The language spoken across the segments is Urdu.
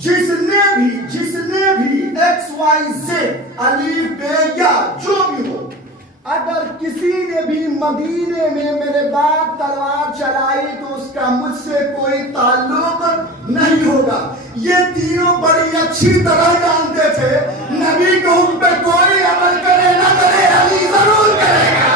جس نے بھی XYZ الف بے یا جو بھی ہو، اگر کسی نے بھی مدینے میں میرے بعد تلوار چلائی تو اس کا مجھ سے کوئی تعلق نہیں ہوگا۔ یہ تینوں بڑی اچھی طرح جانتے تھے نبی کو ان پہ کوئی عمل کرے نہ کرے علی ضرور کرے گا۔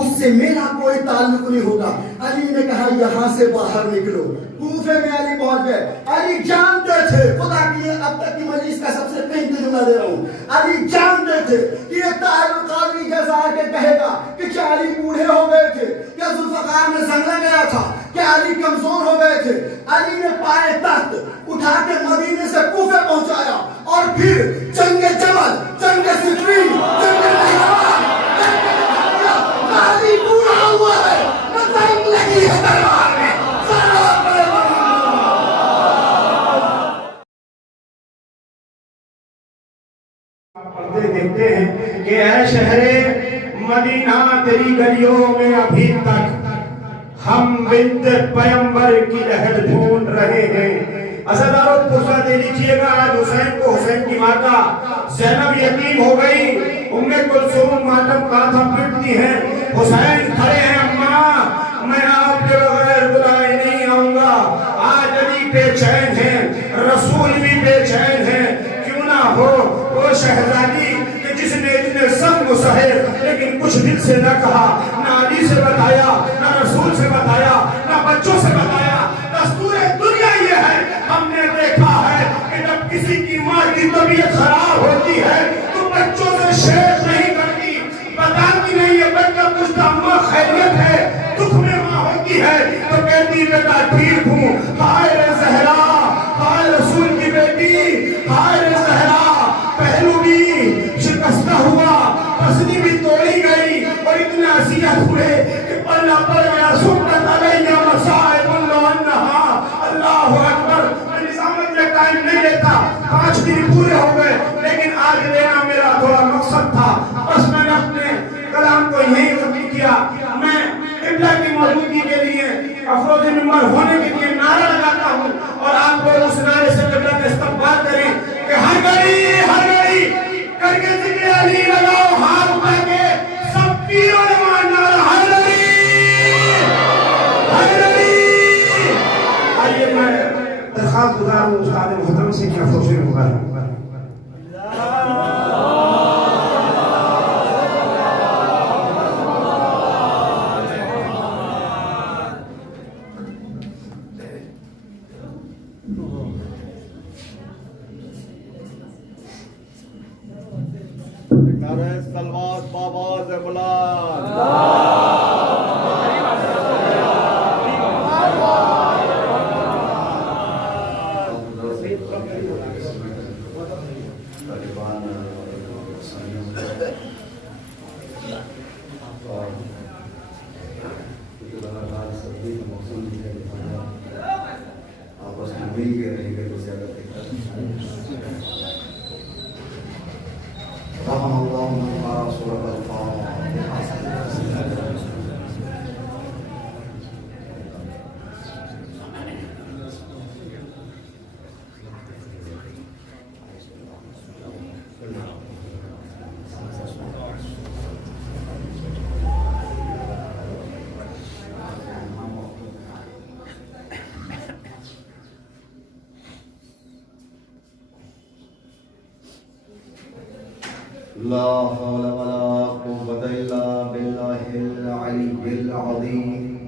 اس سے میرا کوئی تعلق نہیں ہوگا۔ علی نے کہا یہاں سے باہر نکلو۔ کوفے میں علی پہنچ گئے۔ علی جانتے تھے، خدا کی اب تک کی مجلس کا سب سے قیمتی جملہ دے رہا ہوں، علی جانتے تھے کہ یہ طاہر القادری جیسا آ کے کہے گا کہ کیا علی بوڑھے ہو گئے تھے، کیا ذوالفقار میں زنگ لگ گیا تھا، کیا علی کمزور ہو گئے تھے۔ علی نے پائے تخت اٹھا کے مدینے سے کوفے پہنچایا اور پھر جنگ جمل، جنگ صفین، جنگ نہروان، علی پورا ہوا ہے، زنگ لگی ہے دربار میں۔ پڑھتے دیکھتے ہیں کہ اے شہر مدینہ تیری گلیوں میں ابھی تک ہم بنت پیمبر کی لہر ڈھونڈ رہے ہیں۔ عزیزانو پوچھا دے لیجئے گا، آج حسین کو حسین کی ماتا زینب یتیم ہو گئی، ام کلثوم ماتم کاٹھا پھٹتی ہیں، حسین کھڑے ہیں، اماں میں آپ کے بغیر بلائے نہیں آؤں گا۔ آج علی بے چین ہیں، رسول بھی بے چین ہیں، کیوں نہ ہو وہ شہزادی کہ جس نے اتنے سنگ سہے لیکن کچھ دل سے نہ کہا، نہ علی سے بتایا، نہ رسول سے بتایا، نہ بچوں سے بتایا۔ دستور دنیا یہ ہے، ہم نے دیکھا ہے کہ جب کسی کی ماں کی طبیعت خراب ہوتی ہے تو بچوں سے شیئر نہیں کرتی، بتاتی نہیں ہے بچہ پوچھتا ماں خیریت ہے، دکھ میں ماں ہوتی ہے تو کہتی بیٹا ٹھیک ہوں، ہائے رے زہرا، ہائے رسول کی بیٹی، ہائے رے زہرا، پہلو بھی شکستہ ہوا، پسلی بھی توڑی گئی اور اتنے اذیت ہوئے کہ پلہ پڑ گیا، سکت علیہ مصائب اللہ انہا۔ اللہ اکبر، میں نظامت میں ٹائم نہیں لیتا، 5 دن پورے ہو گئے لیکن آج لینا میرا تھوڑا مقصد تھا، بس میں نے اپنے کلام کو یہیں ختم کیا۔ میں قبلہ کی موجودگی کے لیے افروز ممبر ہونے کے لیے نعرہ لگاتا ہوں اور آپ کو اس نعرے سے قبلہ کا استقبال کریں کہ ہر گھڑی کر کے ذکر علی لگاؤ، ہاتھ اٹھا کے سب پیروں نے وہاں نعرہ حیدری حیدری۔ آئیے میں درخواست گزار ہوں استاد محترم سے کہ افروز ممبر سلوات بابا سے بلند لا حول ولا قوة إلا بالله العلي العظيم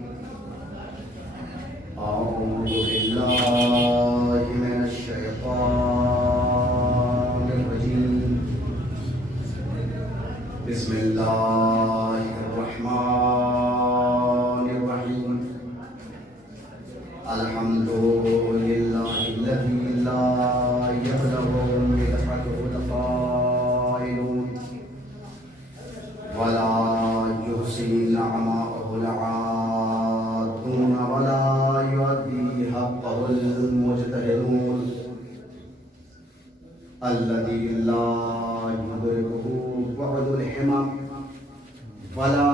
أعوذ بالله من الشيطان الرجيم بسم الله الرحمن الرحيم الحمد لله الذي لا يبلغ مدحته القائلون ولا يحصي نعماءه العادون ولا يؤدي حقه المجتهدون الذي لا يدركه بعد الحمم ولا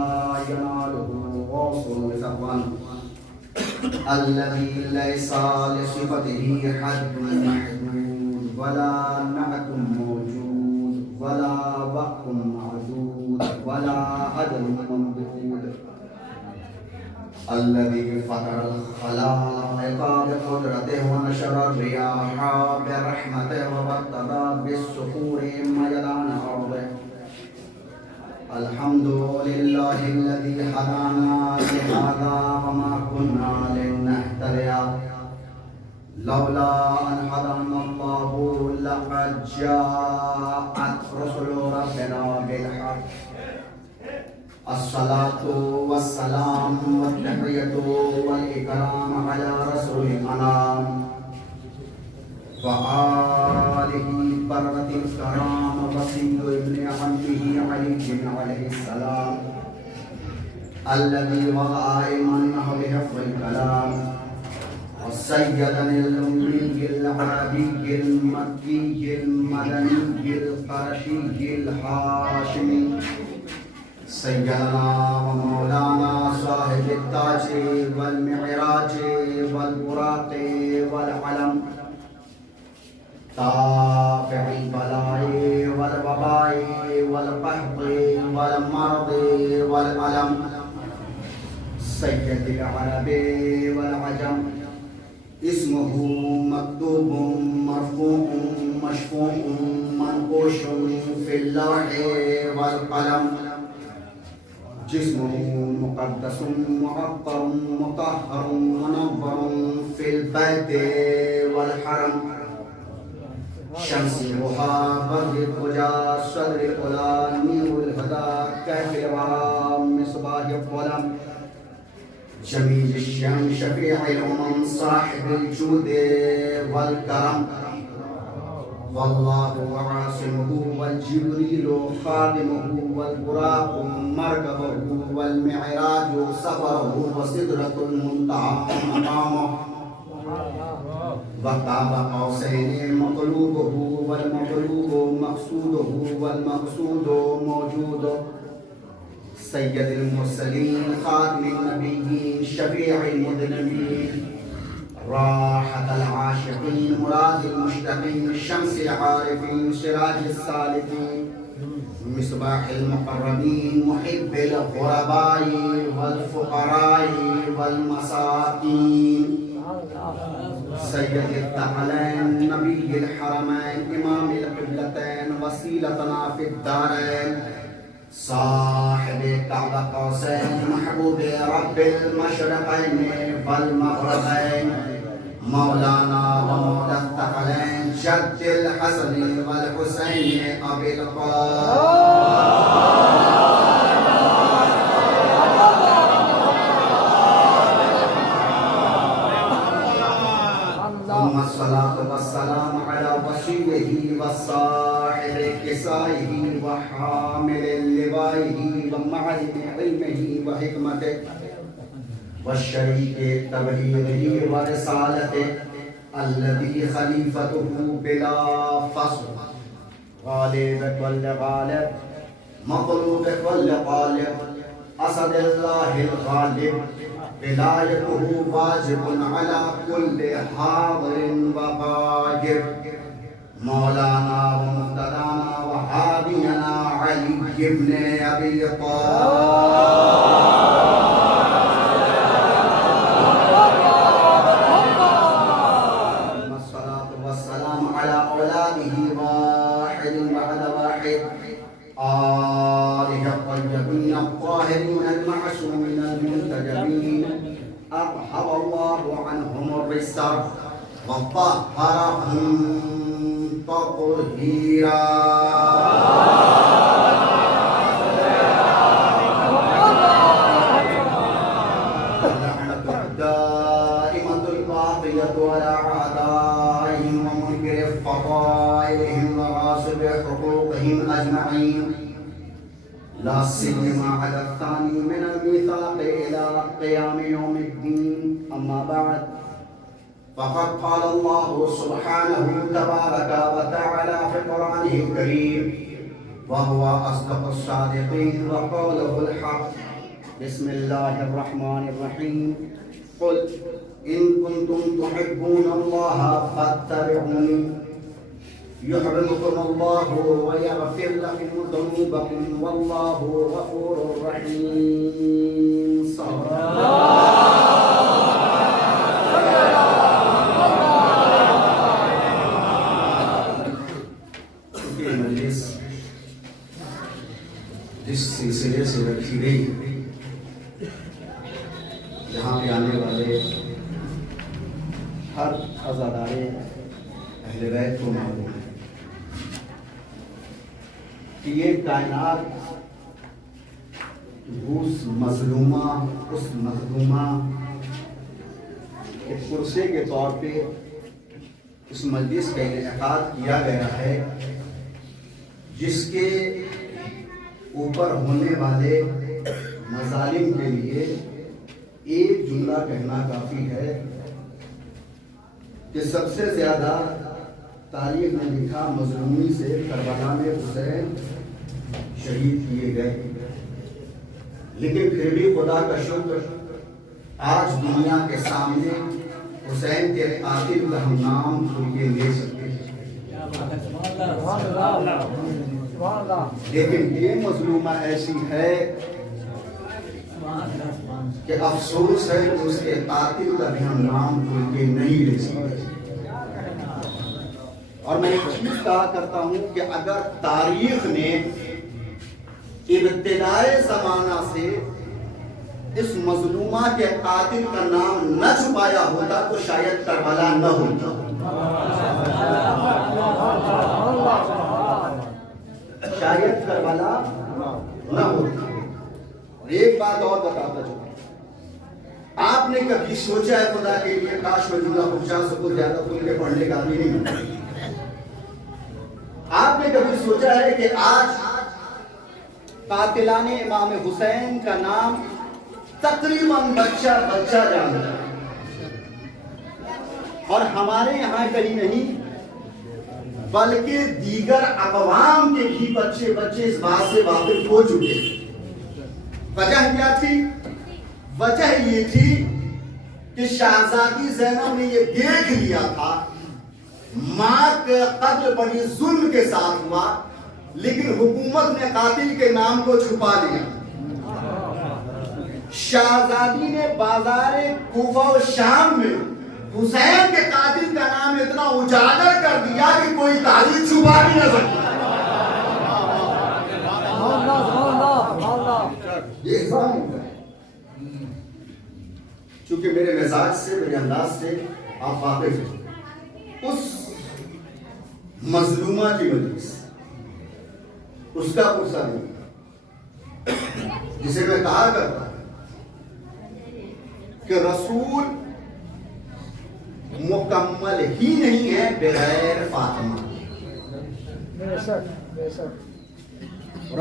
يناله غوص ثقا الذي ليس لصفته حد محدود ولا نعت موجود ولا وقت معدود ولا أجل ممدود الذي فطر الخلائق بقدرته ونشر الرياح برحمته وابتدى بالصخور ميدان أرضه الحمد لله الذي هدانا لهذا وما كنا لنهتدي لولا أن هدانا الله لقد جاءت رسل ربنا بالحق الصلاة والسلام والتحية والإكرام على رسول الأنام وآله برة الكرام وصي ابن عمه علي عليه السلام الذي وضع إيمانه بحفظ الكلام والسيدنا الأمي العربي المكي المدني القرشي الهاشمي سيدنا ومولانا صاحب التاج والمعراج والبراق والعلم دافع البلاء والوباء والقحط والمرض والألم سيد العرب والعجم اسمه مكتوب مرفوع مشفوع منقوش في اللوح والقلم جسمه مقدس معطر مطهر منور في البيت والحرم شمس الضحى بدر الضجى صدر الأولى نور الهدى كهف الورى مصباح الظلم جميل الشام شفيع الأمم صاحب الجود والكرم والله عاصمه والجبريل خادمه والبراق مركبه والمعراج سفره وسدرة المنتهى مقامه وقاب قوسين مطلوبه والمطلوب مقصوده والمقصود موجوده سيد المرسلين خاتم النبيين شفيع المذنبين راحة العاشقين مراد المشتاقين شمس العارفين سراج السالكين مصباح المقربين محب الغرباء والفقراء والمساكين سيد الثقلين نبي الحرمين إمام القبلتين وسيلتنا في الدارين صاحب كعب قوسين محبوب رب المشرقين والمغربين مولانا ومولى الثقلين جد الحسن والحسين أبي ثم الصلاة والسلام على وصيه والصاحب كسائه وحامل لوائه ومعلم علمه وحكمته والشريك تبليغه ورسالته الذي خليفته بلا فصل غالب كل غالب مطلوب كل غالب أسد الله الغالب ولايته واجب على كل حاضر وغائب مولانا ومقتدانا وهادينا علي بن أبي طالب الطاهرين المعصومين المنتجبين أذهب الله عنهم الرجس وطهرهم تطهيرا اللعنة الدائمة الباقية على أعدائهم ومنكر فضائلهم وغاصب حقوقهم أجمعين لا سيما على الثاني من الميثاق إلى قيام يوم الدين أما بعد فقد قال الله سبحانه تبارك وتعالى في قرآنه الكريم وهو أصدق الصادقين وقوله الحق بسم اللہ الرحمن الرحیم قل ان کنتم تحبون اللہ فاتبعونی يحببكم الله ويغفر لكم ذنوبكم والله غفور رحيم. صلى مجلس جس سلسلے سے رکھی گئی یہاں پہ آنے والے ہر عزادار اہل بیت کو معلوم ہے کہ یہ کائنات اس مظلومہ کے پرسے کے طور پہ اس مجلس کا انعقاد کیا گیا ہے جس کے اوپر ہونے والے مظالم کے لیے ایک جملہ کہنا کافی ہے کہ سب سے زیادہ تاریخ نے لکھا مظلومی سے کربلا میں حسین شہید کیے گئے، لیکن پھر بھی خدا کا شکر آج دنیا کے سامنے حسین کے قاتل کا ہم نام کھل کے لے سکتے ہیں. لیکن یہ مظلومہ ایسی ہے کہ افسوس ہے کہ اس کے قاتل کا بھی ہم نام کھل کے نہیں لے سکتے. اور میں ایک چیز کہا کرتا ہوں کہ اگر تاریخ نے ابتدائے زمانہ سے اس مظلومہ کے قاتل کا نام نہ چھپایا ہوتا تو شاید کربلا نہ ہوتا. شاید کربلا نہ ہوتا. ایک بات اور بتاتا چلوں، آپ نے کبھی سوچا ہے خدا کے لیے کاش میں جملہ پہنچا سکوں زیادہ کھل کے پڑھنے کا بھی نہیں. آپ نے کبھی سوچا ہے کہ آج قاتلان امام حسین کا نام تقریباً بچہ جانتا ہے، اور ہمارے یہاں کہیں نہیں بلکہ دیگر اقوام کے بھی بچے اس بات سے واقف ہو چکے. وجہ کیا تھی؟ وجہ یہ تھی کہ شہزادی زینب نے یہ دیکھ لیا تھا ماں کا قتل بڑی ظلم کے ساتھ ہوا، لیکن حکومت نے قاتل کے نام کو چھپا لیا. شہزادی نے بازار کوفہ و شام میں حسین کے قاتل کا نام اتنا اجاگر کر دیا کہ کوئی تاریخ چھپا نہیں نہ سکتا. چونکہ میرے مزاج سے، میرے انداز سے آپ واقف ہیں. اس مظلومہ کی مجلس، اس کا پرسہ نہیں، جسے میں کہا کرتا کہ رسول مکمل ہی نہیں ہے بغیر فاطمہ.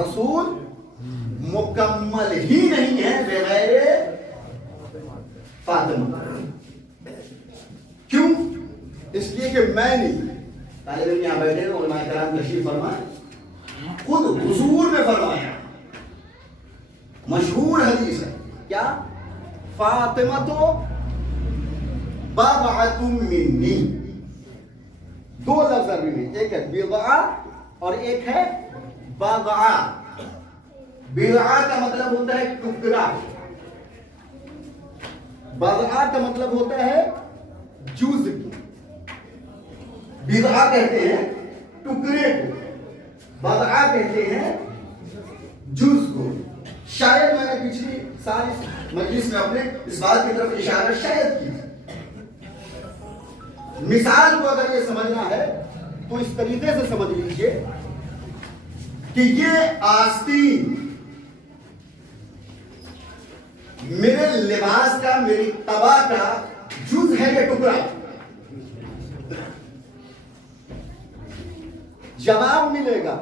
رسول مکمل ہی نہیں ہے بغیر فاطمہ. کیوں؟ اس لیے کہ میں نہیں، طالب علم یہاں بیٹھے ہیں، علماء کرام تشریف فرمائیں، خود حضور نے فرمایا، مشہور حدیث ہے کیا؟ فاطمہ تو بضعۃ منی. دو لفظ عربی میں، ایک ہے بضعہ اور ایک ہے بضعہ. بضعہ کا مطلب ہوتا ہے ٹکڑا، بضعہ کا مطلب ہوتا ہے جزء. بضعہ کہتے ہیں ٹکڑے کو، بضعہ کہتے ہیں جزء کو. شاید میں نے پچھلی سال اس مجلس میں اپنے اس بات کی طرف اشارہ شاید کی. مثال کو اگر یہ سمجھنا ہے تو اس طریقے سے سمجھ لیجئے کہ یہ آستین میرے لباس کا، میری طبع کا جزء ہے، یہ ٹکڑا. جواب ملے گا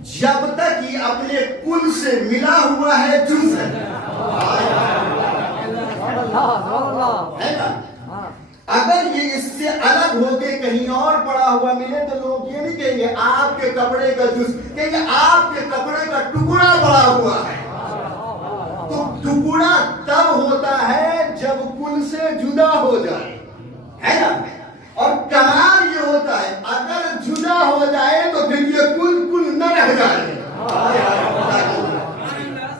جب تک یہ اپنے کل سے ملا ہوا ہے جزء ہے. اگر یہ اس سے الگ ہو کے کہیں اور پڑا ہوا ملے تو لوگ یہ نہیں کہیں گے آپ کے کپڑے کا جزء، کہیں گے آپ کے کپڑے کا ٹکڑا پڑا ہوا ہے. تو ٹکڑا تب ہوتا ہے جب کل سے جدا ہو جائے، ہے نا؟ اور کمال یہ ہوتا ہے اگر جدا ہو جائے تو پھر یہ کل نہ رہ جائے،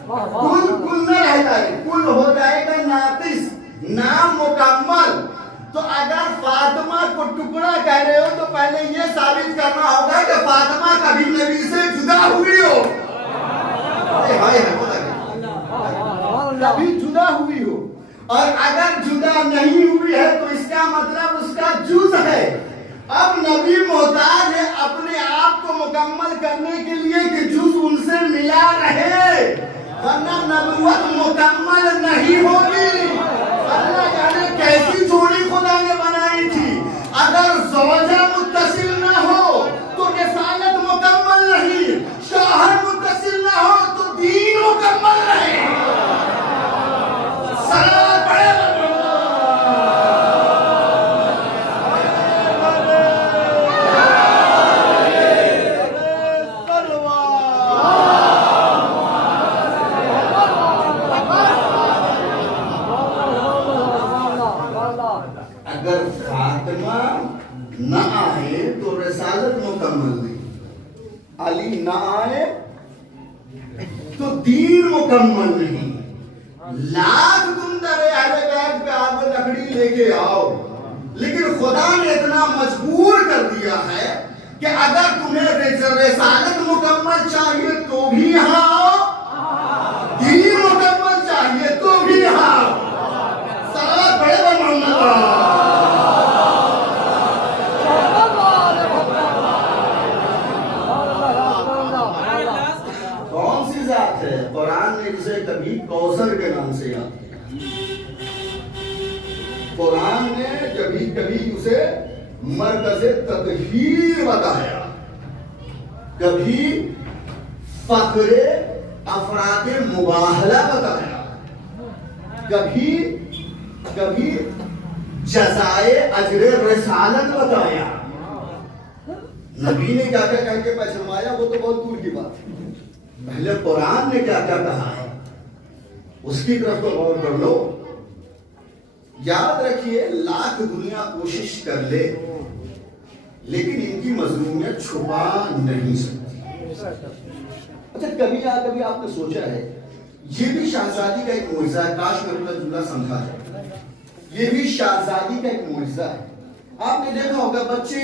کل نہ رہ جائے، کل ہو جائے گا ناقص، نام مکمل۔ تو اگر فاطمہ کو ٹکڑا کہہ رہے ہو تو پہلے یہ ثابت کرنا ہوگا کہ فاطمہ کبھی نبی سے جدا ہوئی ہو، کبھی جدا ہوئی ہو، اور اگر جدا نہیں ہوئی ہے تو اس کا مطلب اس کا جز ہے۔ اب نبی محتاج ہے اپنے آپ کو مکمل کرنے کے لیے کہ جز ان سے ملا رہے، ورنہ نبوت مکمل نہیں ہوگی۔ اللہ جانے کیسی جوڑی خدا نے بنائی تھی، اگر زوجہ متصل نہ ہو تو رسالت مکمل نہیں، شوہر متصل نہ ہو تو دین مکمل نہیں۔ صلوات پڑھے اگر فاطمہ نہ آئے تو رسالت مکمل نہیں، علی نہ آئے تو دین مکمل نہیں۔ لاکھ تم در اہل بیت پہ آگ لکڑی لے کے آؤ، لیکن خدا نے اتنا مجبور کر دیا ہے کہ اگر تمہیں رسالت مکمل چاہیے تو بھی یہاں آؤ، دین مکمل چاہیے تو بھی یہاں آؤ۔ صلوات پڑھے محمد۔ کون سی ذات ہے؟ قرآن نے اسے کبھی کوثر کے نام سے یاد کیا، قرآن نے کبھی اسے مرکز تطہیر بتایا، کبھی فخر افراد مباہلہ بتایا، کبھی جزائے اجر رسالت بتایا۔ نبی نے کیا کیا کہہ کے پہچانوایا وہ تو بہت دور کی بات ہے، پہلے قرآن نے کیا کیا کہا ہے اس کی طرف تو غور کر لو۔ یاد رکھیے لاکھ دنیا کوشش کر لے لیکن ان کی مظلومیت چھپا نہیں سکتی۔ اچھا کبھی آپ نے سوچا ہے یہ بھی شہزادی کا ایک معجزہ ہے، کاش میں اپنا جملہ سمجھا جائے، یہ بھی شہزادی کا ایک معجزہ ہے۔ آپ نے دیکھا ہوگا بچے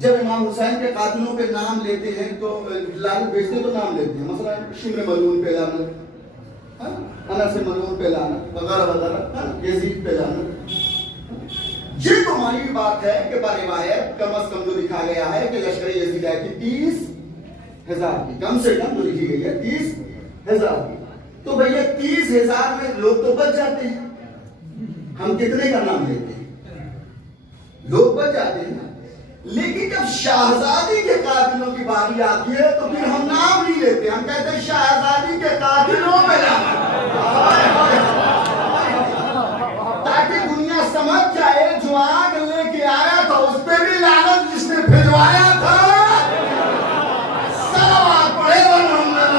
جب امام حسین کے قاتلوں پہ نام لیتے ہیں تو لعنت بھیجتے تو نام لیتے ہیں، مثلا شمر ملعون پہ لعنت، انس ملعون پہ لعنت وغیرہ وغیرہ، یزید پہ لعنت۔ یہ تو ہماری بات ہے کہ بروایت کم از کم جو لکھا گیا ہے کہ لشکر یزید ہے کہ 30,000 کی، کم سے کم جو لکھی گئی ہے 30,000 کی۔ تو بھیا 30,000 میں لوگ تو بچ جاتے ہیں، ہم کتنے کا نام لیتے ہیں؟ لوگ بچ جاتے ہیں، لیکن جب شہزادی کے قاتلوں کی باری آتی ہے تو پھر ہم نام نہیں لیتے، ہم کہتے ہیں شہزادی کے قاتلوں میں تاکہ دنیا سمجھ جائے جو آگ لے کے آیا تھا اس پہ بھی لعنت جس نے بھجوایا تھا۔ صلوات پڑھے محمد۔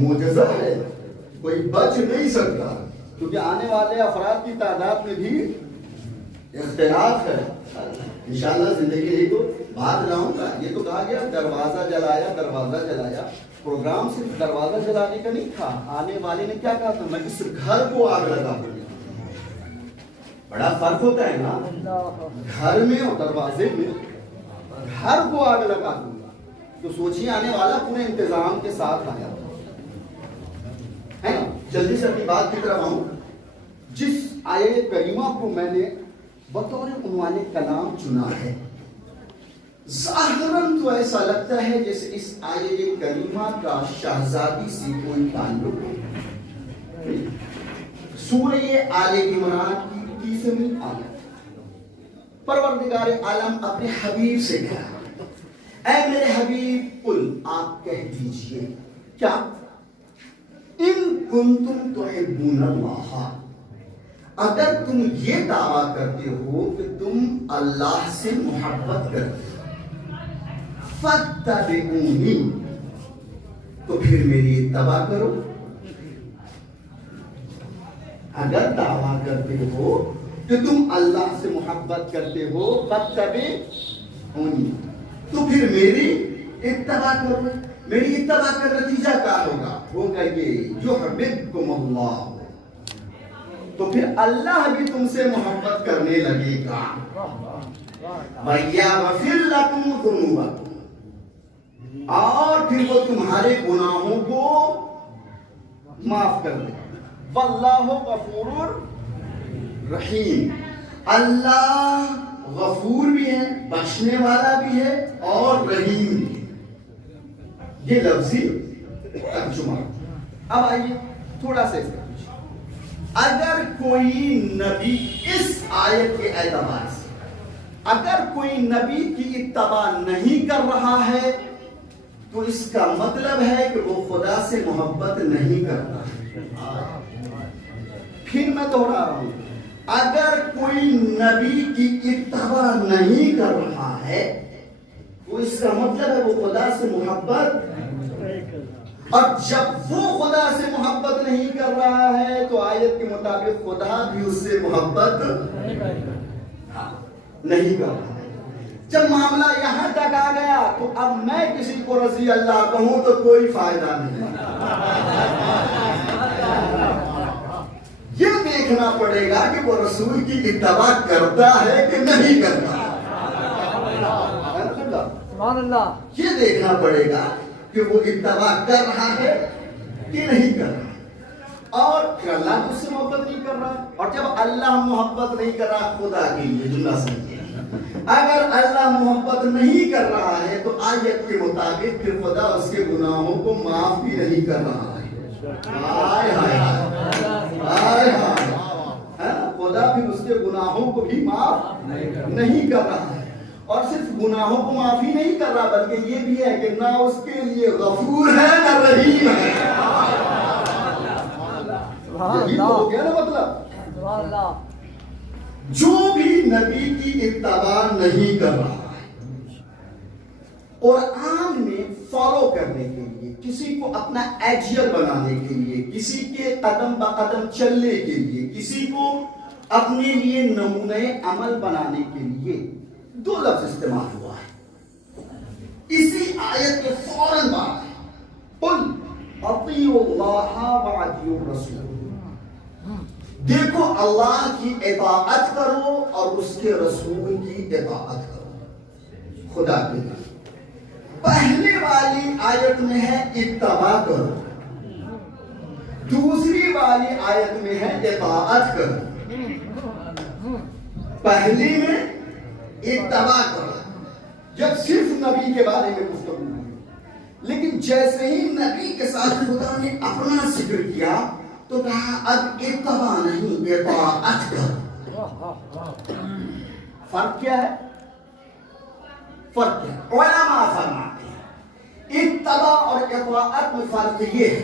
معجزہ ہے، کوئی بچ نہیں سکتا، کیونکہ آنے والے افراد کی تعداد میں بھی اختلاف ہے۔ انشاءاللہ زندگی نہیں تو بات لاؤں گا۔ یہ تو کہا گیا دروازہ جلایا، دروازہ جلایا، پروگرام صرف دروازہ جلانے کا نہیں تھا، آنے والے نے کیا کہا تھا؟ میں اس گھر کو آگ لگا دوں گا۔ بڑا فرق ہوتا ہے نا گھر میں اور دروازے میں، گھر کو آگ لگا دوں گا۔ تو سوچیے آنے والا پورے انتظام کے ساتھ آیا ہے نا۔ جلدی سے اپنی بات کی طرف آؤں۔ جس آیت کریمہ کو میں نے بطور عنوان کلام چنا ہے، ظاہراً تو ایسا لگتا ہے جیسے اس آیت کریمہ کا شہزادی سے کوئی تعلق ہے۔ سورہ آل عمران کی 30ویں آیت، پروردگار عالم اپنے حبیب سے کہا، اے میرے حبیب قل، آپ کہہ دیجئے، کیا ان کنتم تحبون اللہ، اگر تم یہ دعویٰ کرتے ہو کہ تم اللہ سے محبت کرتے فاتبعونی تو پھر میری اتباع کرو. اگر دعویٰ کرتے ہو کہ تم اللہ سے محبت کرتے ہو فاتبعونی تو پھر میری اتباع کرو. میری اتباع کا نتیجہ کیا ہوگا یہ یحببکم اللہ تو پھر اللہ بھی تم سے محبت کرنے لگے گا. وَيَغْفِرْ لَكُمْ ذُنُوبَكُمْ اور پھر وہ تمہارے گناہوں کو معاف کر دے. وَاللَّهُ غَفُورٌ رحیم. اللہ غفور بھی ہے, بخشنے والا بھی ہے اور رحیم بھی ہے. یہ لفظی ترجمہ. اب آئیے تھوڑا سا اس کا پوچھیں. اگر کوئی نبی اس آیت کے اعتبار سے اگر کوئی نبی کی اتباع نہیں کر رہا ہے تو اس کا مطلب ہے کہ وہ خدا سے محبت نہیں کرتا. پھر میں دوہرا رہا ہوں, اگر کوئی نبی کی اتباع نہیں کر رہا ہے تو اس کا مطلب ہے وہ خدا سے محبت, اور جب وہ خدا سے محبت نہیں کر رہا ہے تو آیت کے مطابق خدا بھی اس سے محبت نہیں کر رہا ہے. جب معاملہ یہاں تک آ گیا تو اب میں کسی کو رضی اللہ کہوں تو کوئی فائدہ نہیں. یہ دیکھنا پڑے گا کہ وہ رسول کی اتباع کرتا ہے کہ نہیں کرتا. یہ دیکھنا پڑے گا کہ وہ اتباع کر رہا ہے کہ نہیں کر رہا, اور پھر اللہ اس سے محبت نہیں کر رہا. اور جب اللہ محبت نہیں کر رہا, خدا کے لیے جملہ سمجھیے, اگر اللہ محبت نہیں کر رہا ہے تو آیت کے مطابق پھر خدا اس کے گناہوں کو معاف بھی نہیں کر رہا ہے. ہائے ہائے ہائے ہائے, خدا پھر اس کے گناہوں کو بھی معاف نہیں کر رہا ہے. اور صرف گناہوں کو معافی نہیں کر رہا بلکہ یہ بھی ہے کہ نہ اس کے لیے غفور ہے نہ رحیم ہے. یہی تو ہو گیا نا مطلب. جو بھی نبی کی اتباع نہیں کر رہا ہے قرآن میں فالو کرنے کے لیے, کسی کو اپنا ایجیل بنانے کے لیے, کسی کے قدم بقدم چلنے کے لیے, کسی کو اپنے لیے نمونہ عمل بنانے کے لیے دو لفظ استعمال ہوا ہے. اسی آیت کے فوراً بعد قل اطیعوا اللہ واطیعوا الرسول, دیکھو اللہ کی اطاعت کرو اور اس کے رسول کی اطاعت کرو. خدا کے لیے پہلے والی آیت میں ہے اتباع کرو, دوسری والی آیت میں ہے اطاعت کرو. پہلی میں اتباع کرو جب صرف نبی کے بارے میں گفتگو ہوئی, لیکن جیسے ہی نبی کے ساتھ خدا نے اپنا ذکر کیا تو کہا اب اتباع نہیں اطاعت کرو. فرق کیا ہے؟ فرق کیا ہے؟ علماء فرماتے ہیں اتباع اور اطاعت میں فرق یہ ہے,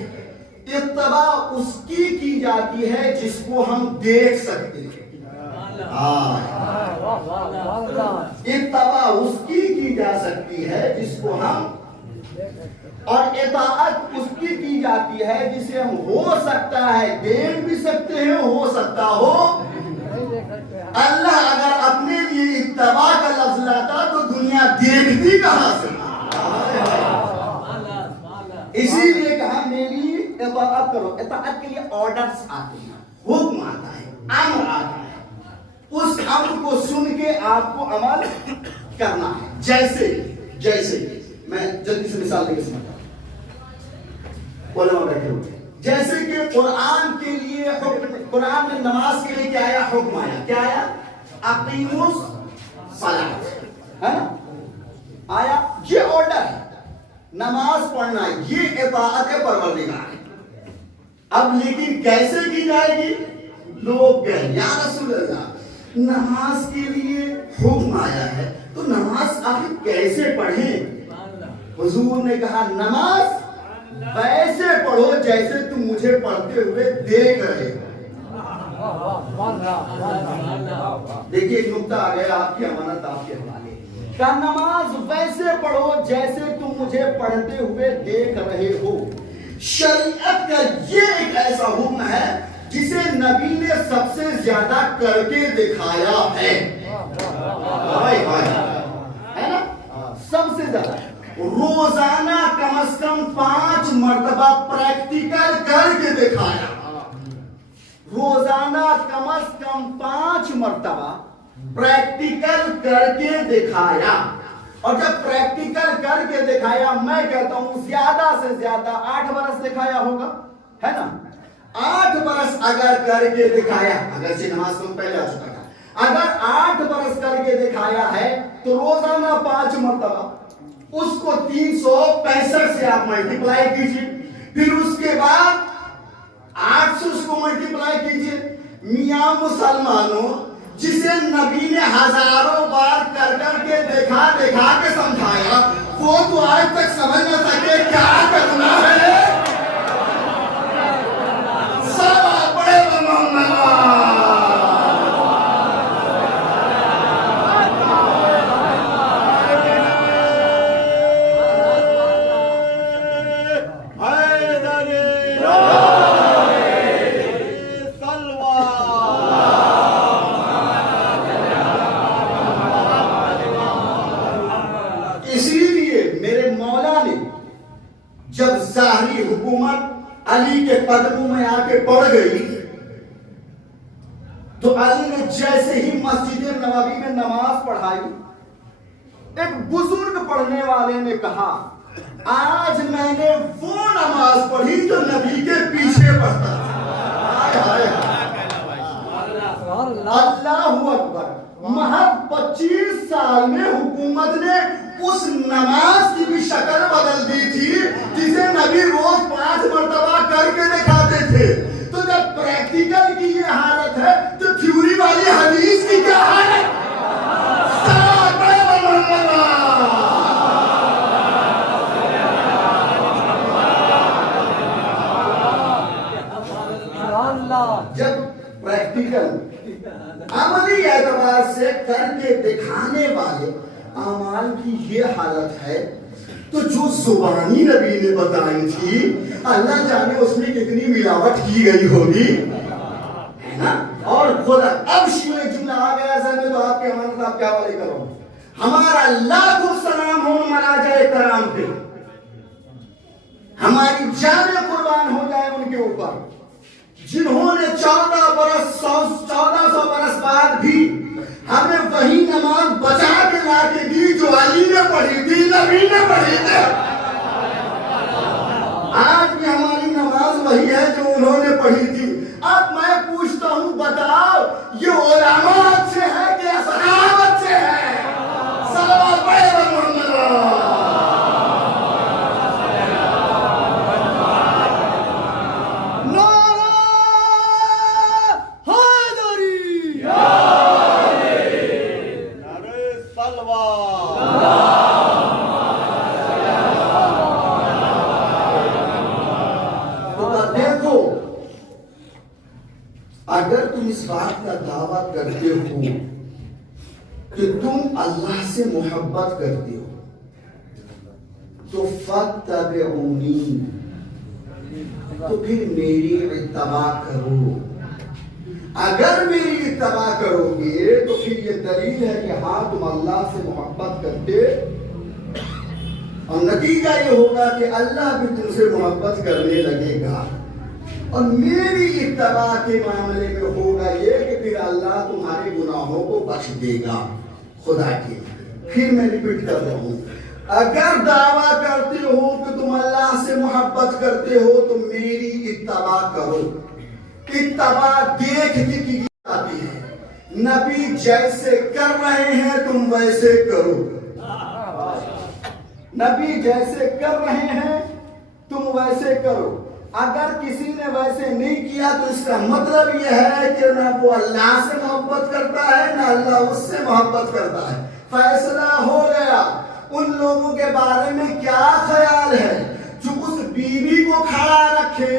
اتباع اس کی جاتی ہے جس کو ہم دیکھ سکتے ہیں. اتباع اس کی جا سکتی ہے جس کو ہم, اور اطاعت اس کی جاتی ہے جسے ہم ہو سکتا ہے دیکھ بھی سکتے ہیں, ہو سکتا ہو. اللہ اگر اپنے لیے اتباع کا لفظ لاتا تو دنیا دیکھتی کہاں سے. اسی لیے کہا میری اطاعت کرو. اطاعت کے لیے آرڈرز آتے ہیں, حکم آتا ہے, امر آتا ہے, اس امر کو سن کے آپ کو عمل کرنا ہے. جیسے میں جلدی سے مثال دے کے سمجھتا ہوں, علماء بیٹھے ہوئے, جیسے کہ قرآن کے لیے قرآن میں نماز کے لیے کیا آیا؟ حکم آیا. کیا آیا؟ اقیموا الصلاۃ, ہے نا, آیا. یہ آرڈر ہے, نماز پڑھنا, یہ اطاعت پروردگار ہے. اب لیکن کیسے کی جائے گی؟ لوگ کہیں یا رسول اللہ نماز کے لیے حکم آیا ہے تو نماز آخر کیسے پڑھیں؟ حضور نے کہا نماز ویسے پڑھو جیسے تم مجھے پڑھتے ہوئے دیکھ رہے ہو. دیکھیے ایک نقطہ آ گیا، آپ کی امانت آپ کے حوالے کا نماز ویسے پڑھو جیسے تم مجھے پڑھتے ہوئے دیکھ رہے ہو۔ شریعت کا یہ ایک ایسا حکم ہے جسے نبی نے سب سے زیادہ کر کے دکھایا ہے، ہے نا؟ سب سے زیادہ روزانہ کم از کم 5 مرتبہ پریکٹیکل کر کے دکھایا، روزانہ کم از کم 5 مرتبہ پریکٹیکل کر کے دکھایا۔ اور جب پریکٹیکل کر کے دکھایا، میں کہتا ہوں زیادہ سے زیادہ 8 برس دکھایا ہوگا، ہے نا؟ 8 برس اگر کر کے دکھایا، اگر سے نماز کو پہلے آ چکا تھا، اگر 8 برس کر کے دکھایا ہے تو روزانہ 5 مرتبہ، اس کو 365 سے آپ ملٹیپلائی کیجئے، پھر اس کے بعد 8 سے اس کو ملٹیپلائی کیجئے۔ میاں مسلمانوں، جسے نبی نے ہزاروں بار کر کر کے دکھا کے سمجھایا، وہ تو آج تک سمجھ نہ سکے کیا کرنا ہے۔ سب بڑے جب ظاہری حکومت علی کے قدموں میں آ کے پڑ گئی تو علی نے جیسے ہی مسجد نبوی میں نماز پڑھائی، ایک بزرگ پڑھنے والے نے کہا، آج میں نے وہ نماز پڑھی جو نبی کے پیچھے پڑھتا تھا۔ اللہ اکبر! محض 25 سال میں حکومت نے اس نماز کی بھی شکل بدل دی تھی جسے نبی روز 5 مرتبہ کر کے دکھاتے تھے۔ تو جب پریکٹیکل کی یہ حالت ہے تو تھیوری والی حدیث کی کیا حالت؟ جب پریکٹیکل عملی اعتبار سے کر کے دکھانے والے اعمال کی یہ حالت ہے تو جو زبانی نبی نے بتائی تھی، اللہ جانے اس میں کتنی ملاوٹ کی گئی ہوگی، ہے نا؟ اور خدا اب شیعہ جملہ آ گیا سر میں، تو آپ کے امانت آپ کیا والے کرو، ہمارا لاکھ السلام ہو مراجع کرام پہ، ہماری جانیں قربان ہو جائے ان کے اوپر، جنہوں نے 1400 برس بعد بھی ہمیں وہی نماز بچا کے لا کے دی جو علی نے پڑھی تھی، نبی نے پڑھی تھی۔ آج بھی ہماری نماز وہی ہے جو انہوں نے پڑھی تھی۔ اب میں پوچھتا ہوں، بتاؤ یہ علماء سے ہے کہ صحابت سے ہے؟ صلوات پڑھے محمد۔ اگر تم اس بات کا دعویٰ کرتے ہو کہ تم اللہ سے محبت کرتے ہو تو فاتبعونی، تو پھر میری اتباع کرو۔ اگر میری اتباع کرو گے تو پھر یہ دلیل ہے کہ ہاں تم اللہ سے محبت کرتے، اور نتیجہ یہ ہوگا کہ اللہ بھی تم سے محبت کرنے لگے گا، اور میری اتباع کے معاملے میں ہوگا یہ کہ پھر اللہ تمہارے گناہوں کو بخش دے گا خدا کے۔ پھر میں ریپیٹ کر رہا ہوں، اگر دعویٰ کرتے ہو کہ تم اللہ سے محبت کرتے ہو تو میری اتباع کرو۔ اتباع دیکھ کے کی جاتی ہے، نبی جیسے کر رہے ہیں تم ویسے کرو، نبی جیسے کر رہے ہیں تم ویسے کرو۔ اگر کسی نے ویسے نہیں کیا تو اس کا مطلب یہ ہے کہ نہ وہ اللہ سے محبت کرتا ہے نہ اللہ اس سے محبت کرتا ہے۔ فیصلہ ہو گیا۔ ان لوگوں کے بارے میں کیا خیال ہے جو اس بیوی کو کھڑا رکھے،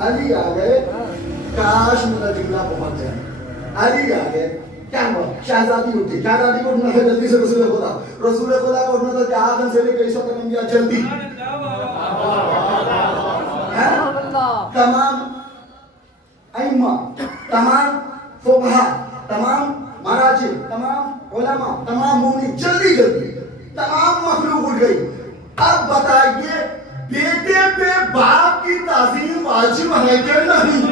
علی آ گئے, کاش میرا جملہ پہنچ جائے. علی آ گئے, کیا ہوا؟ شہزادی اٹھی. شہزادی کو اٹھنا تھا جلدی سے رسول خدا. رسول خدا کو اٹھنا تھا کہ آدم سے لے کے عیسیٰ تک انبیاء جلدی. تمام ائمہ, تمام فقہا, تمام مراجع, تمام علماء, تمام مومنین جلدی جلدی, تمام مخلوق اٹھ گئی. اب بتائیے بیٹے پہ باپ کی تعظیم واجب ہے کہ نہیں؟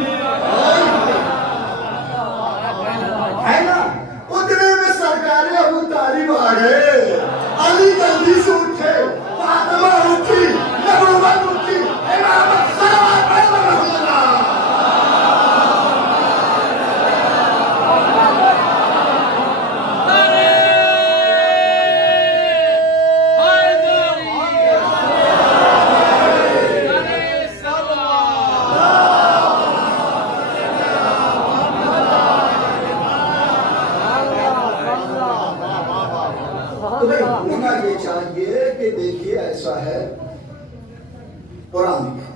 ہے نا؟ اتنے میں سرکار ابو طالب آ گئے. علی جلدی سے اٹھے, فاطمہ اٹھی, نبوت اٹھی, امامت صلوات علیہ وسلم. ہونا یہ چاہیے کہ دیکھیے ایسا ہے, قرآن میں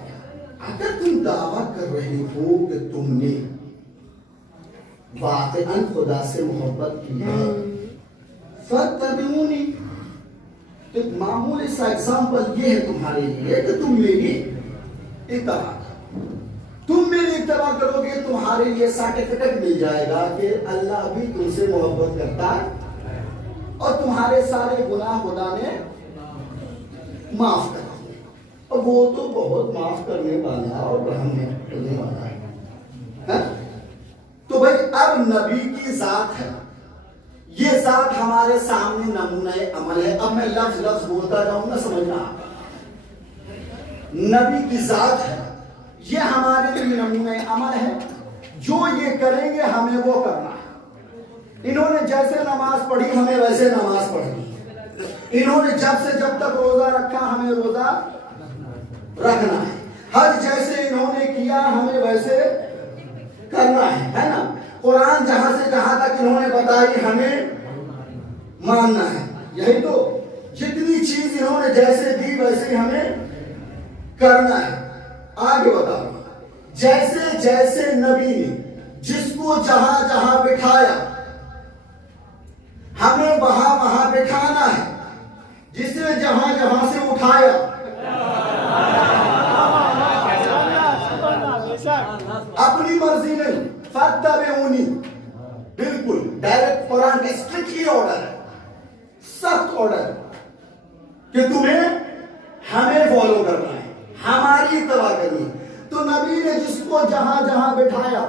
اگر تم دعویٰ کر رہے ہو کہ تم نے واقعاً خدا سے محبت کی ہے, فاتبعونی, تو معمولی سا ایگزامپل یہ ہے تمہارے لیے کہ تم میری اتباع کرو. تم میری اتباع کرو گے, تمہارے لیے سرٹیفکیٹ مل جائے گا کہ اللہ بھی تم سے محبت کرتا ہے اور تمہارے سارے گناہ خدا نے معاف کر دیے. اور وہ تو بہت معاف کرنے والا اور رحم کرنے والا ہے. تو بھائی اب نبی کی ذات ہے, یہ ذات ہمارے سامنے نمونہ عمل ہے. اب میں لفظ لفظ بولتا جاؤں نا, سمجھنا. نبی کی ذات ہے, یہ ہمارے لیے نمونہ عمل ہے. جو یہ کریں گے ہمیں وہ کرنا ہے. انہوں نے جیسے نماز پڑھی ہمیں ویسے نماز پڑھنی. انہوں نے جب سے جب تک روزہ رکھا ہمیں روزہ رکھنا ہے. حج جیسے انہوں نے کیا ہمیں ویسے کرنا ہے نا. قرآن جہاں سے جہاں تک انہوں نے بتائی ہمیں ماننا ہے. یہی تو, جتنی چیز انہوں نے جیسے دی ویسے ہمیں کرنا ہے. آگے بتاؤ, جیسے جیسے نبی نے جس کو جہاں جہاں بٹھایا ہمیں وہاں وہاں بٹھانا ہے. جسے جہاں جہاں سے اٹھایا اپنی مرضی نہیں, فاتبعونی, بالکل ڈائریکٹ قرآن کا اسٹرکٹلی آرڈر ہے, سخت آرڈر کہ تمہیں ہمیں فالو کرنا ہے, ہماری اتباع کرنی ہے. تو نبی نے جس کو جہاں جہاں بٹھایا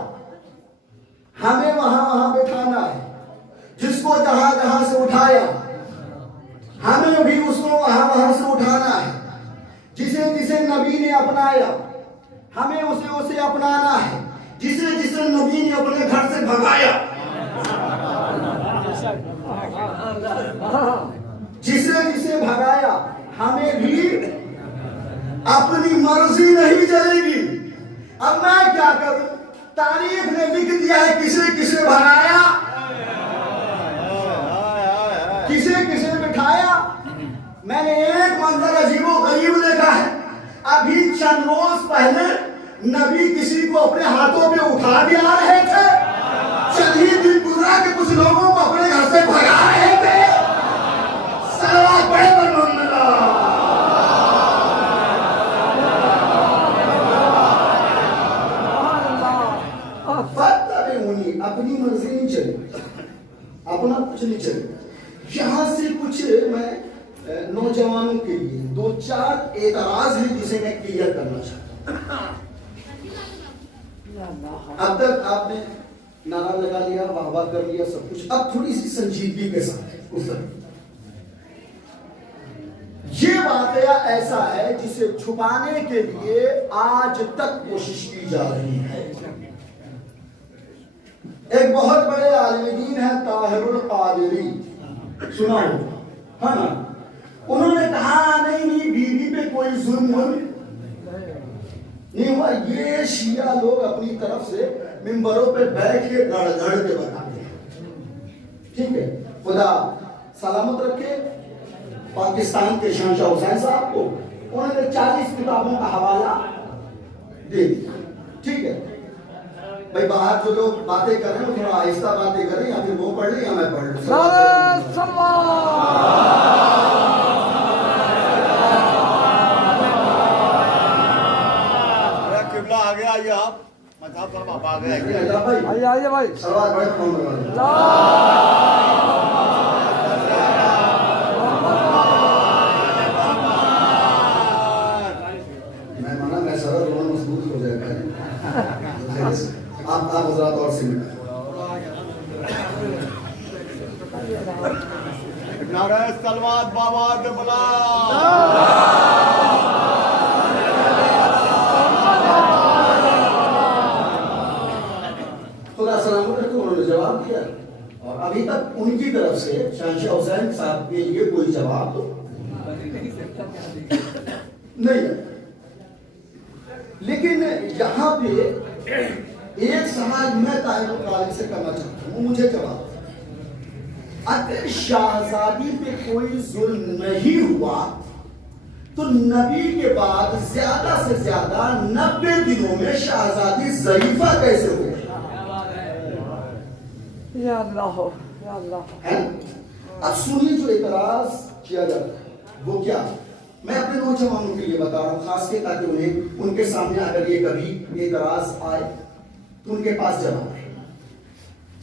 ہمیں وہاں وہاں بٹھانا ہے. جس کو جہاں جہاں سے اٹھایا ہمیں بھی اس کو وہاں وہاں سے اٹھانا ہے. جسے جسے نبی نے اپنایا ہمیں اسے اسے اپنانا ہے. جسے جسے نبی نے اپنے گھر سے بھگایا, جسے جسے بھگایا ہمیں بھی اپنی مرضی نہیں چلے گی. اب میں کیا کروں؟ تاریخ نے لکھ دیا ہے کسے کسے بھگایا, کسے کسے بٹھایا. میں نے ایک منظر عجیب و غریب دیکھا ہے. ابھی چند روز پہلے نبی کسی کو اپنے ہاتھوں پہ اٹھا کے آ رہے تھے, چند ہی دن گزرا کہ کچھ لوگوں کو اپنے گھر سے بھگا رہے تھے. صلوات پڑھے پر محمد. فتبعونی, اپنی مرضی نہیں چلے, اپنا کچھ نہیں چلے. یہاں سے کچھ میں نوجوانوں کے لیے دو چار اعتراض ہیں جسے میں کلیئر کرنا چاہتا ہوں. اب تک آپ نے نعرہ لگا لیا, واہ واہ کر لیا, سب کچھ. اب تھوڑی سی سنجیدگی کے ساتھ یہ واقعہ ایسا ہے جسے چھپانے کے لیے آج تک کوشش کی جا رہی ہے. ایک بہت بڑے عالم دین ہیں طاہر القادری, سنا ہو, ہاں نا. انہوں نے کہا نہیں بیوی پہ کوئی ظلم نہیں ہوا. یہ شیعہ لوگ اپنی طرف سے ممبروں پہ بیٹھ کے گڑ گڑ کے بتاتے ہیں. ٹھیک ہے, خدا سلامت رکھے پاکستان کے شہنشاہ حسین صاحب کو, انہوں نے 40 کتابوں کا حوالہ دے دیا. ٹھیک ہے بھائی، باہر جو لوگ باتیں کر رہے ہیں وہ تھوڑا آہستہ باتیں کریں، یا پھر وہ پڑھ لیں یا میں پڑھ لوں. آگے آئیے آپ مذہب پر آپ آگے آئیے بھائی سوال بڑے کون لگا. میں مانا میں سر رونا مضبوط ہو جائے گا. آپ حضرات اور سے ملیں. نعرہ سلوات بابا کے بلا. انہوں نے جواب دیا اور ابھی تک ان کی طرف سے شہنشاہ حسین صاحب کے لیے کوئی جواب تو نہیں ہے. لیکن یہاں پہ ایک سوال میں طاہر القادری سے کرنا چاہتا ہوں، مجھے جواب. اگر شہزادی پہ کوئی ظلم نہیں ہوا تو نبی کے بعد زیادہ سے زیادہ 90 دنوں میں شہزادی ضعیفہ کیسے ہوئی؟ یا اللہ یا اللہ. اب سنیے جو اعتراض کیا جاتا ہے وہ کیا. میں اپنے نوجوانوں کے لیے بتا رہا ہوں خاص کے تاکہ انہیں ان کے سامنے اگر یہ کبھی اعتراض آئے تو ان کے پاس جواب ہے.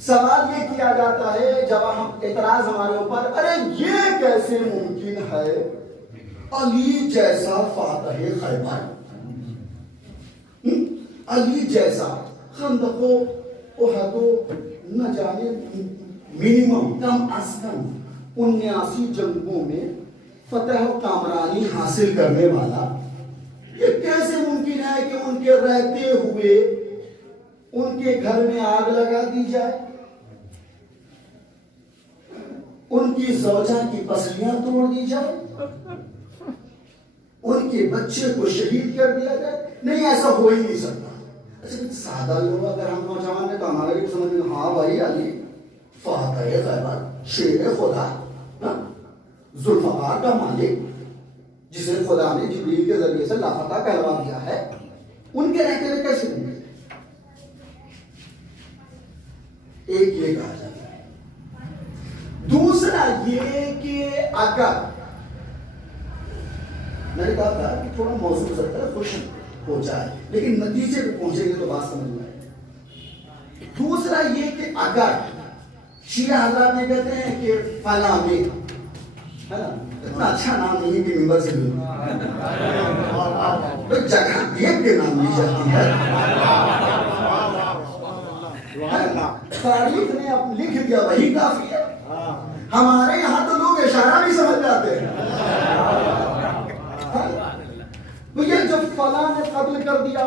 سوال یہ کیا جاتا ہے جب ہم اعتراض ہمارے اوپر، ارے یہ کیسے ممکن ہے علی جیسا فاتح خیبر، علی جیسا خندق و احد و نہ جانے منیمم کم از کم 79 جنگوں میں فتح و کامرانی حاصل کرنے والا، یہ کیسے ممکن ہے کہ ان کے رہتے ہوئے ان کے گھر میں آگ لگا دی جائے، ان کی زوجہ کی پسلیاں توڑ دی جائے، ان کے بچے کو شہید کر دیا جائے؟ نہیں، ایسا ہو ہی نہیں سکتا. سادہ لوگ اگر ہم نوجوان ہیں تو ہمارے بھی سمجھ میں ہاں بھائی علی فاتح خیبر، شیر خدا، ذوالفقار کا مالک، جسے خدا نے جبریل کے ذریعے سے لافتہ کہلوا دیا ہے، ان کے رہتے ہوئے کیسے ہوں گے؟ ایک یہ کہا جاتا ہے. دوسرا یہ کہ اگر میں نے کہا تھا کہ تھوڑا موضوع سکتا ہے خوش ہو جائے لیکن نتیجے پہ پہنچیں گے تو بات سمجھ میں آئے. دوسرا یہ کہ اگر شیعہ حضرات نے کہتے ہیں کہ فلاں میں ہے نا اتنا اچھا نام نہیں کہ ممبر سے ملوں، جگہ دیکھ کے نام لی جاتی ہے. تاریخ نے اب لکھ دیا وہی کافی ہے. ہمارے یہاں تو لوگ اشارہ بھی سمجھ جاتے ہیں. تو یہ جب فلاں نے قتل کر دیا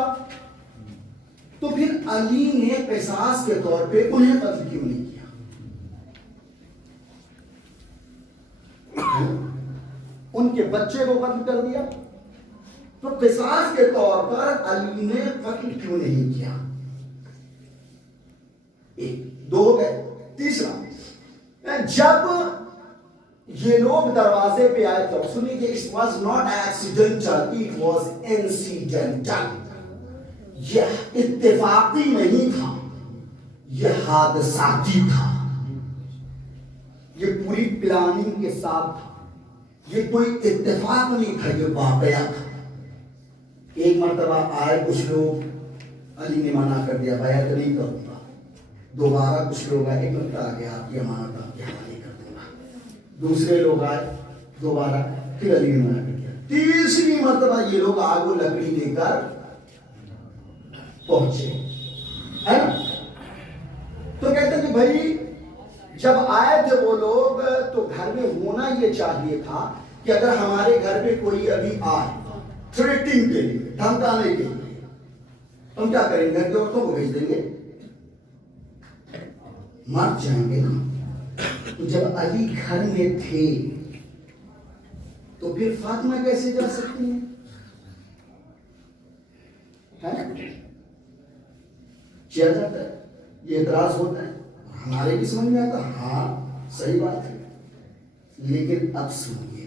تو پھر علی نے قصاص کے طور پہ انہیں قتل کیوں نہیں کیا؟ ان کے بچے کو قتل کر دیا تو قصاص کے طور پر علی نے قتل کیوں نہیں کیا؟ ایک دو ہو گئے. تیسرا، جب یہ لوگ دروازے پہ آئے تو سنیے کہ it was not accidental, it was incidental. یہ اتفاقی نہیں تھا، یہ حادثاتی تھا، یہ پوری پلاننگ کے ساتھ تھا، یہ کوئی اتفاق نہیں تھا، یہ واقعہ تھا. ایک مرتبہ آئے کچھ لوگ، علی نے منع کر دیا بیعت نہیں کروں گا. دوبارہ کچھ لوگ آئے، ایک مرتبہ آ گیا آپ کی امانت آپ کے حوالے کر دوں گا. دوسرے لوگ آئے دوبارہ، پھر علی نے منع کر دیا. تیسری مرتبہ یہ لوگ آگ و لکڑی لے کر پہنچے ہے نا. تو کہتے ہیں کہ بھائی جب آئے تھے وہ لوگ تو گھر میں ہونا یہ چاہیے تھا کہ اگر ہمارے گھر پہ کوئی ابھی آئے تھریٹنگ کے لیے، دھمکانے کے لیے، ہم کیا کریں گے؟ گھر کی عورتوں کو بھیج دیں گے، مر جائیں گے نا. تو جب علی گھر میں تھے تو پھر فاطمہ کیسے جا سکتی ہیں؟ کیا جاتا ہے، یہ اعتراض ہوتا ہے، ہمارے بھی سمجھ میں آتا ہاں صحیح بات ہے. لیکن اب سنیے،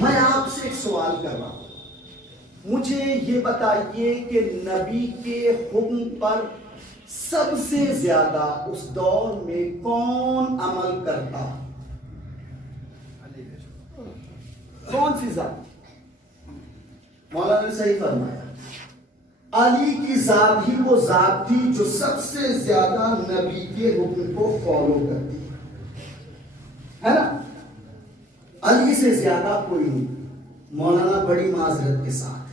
میں آپ سے ایک سوال کر رہا ہوں، مجھے یہ بتائیے کہ نبی کے حکم پر سب سے زیادہ اس دور میں کون عمل کرتا؟ کون سی ذات؟ مولانا نے صحیح فرمایا، علی کی ذات ہی وہ ذات تھی جو سب سے زیادہ نبی کے حکم کو فالو کرتی ہے نا؟ علی سے زیادہ کوئی نہیں۔ مولانا بڑی معذرت کے ساتھ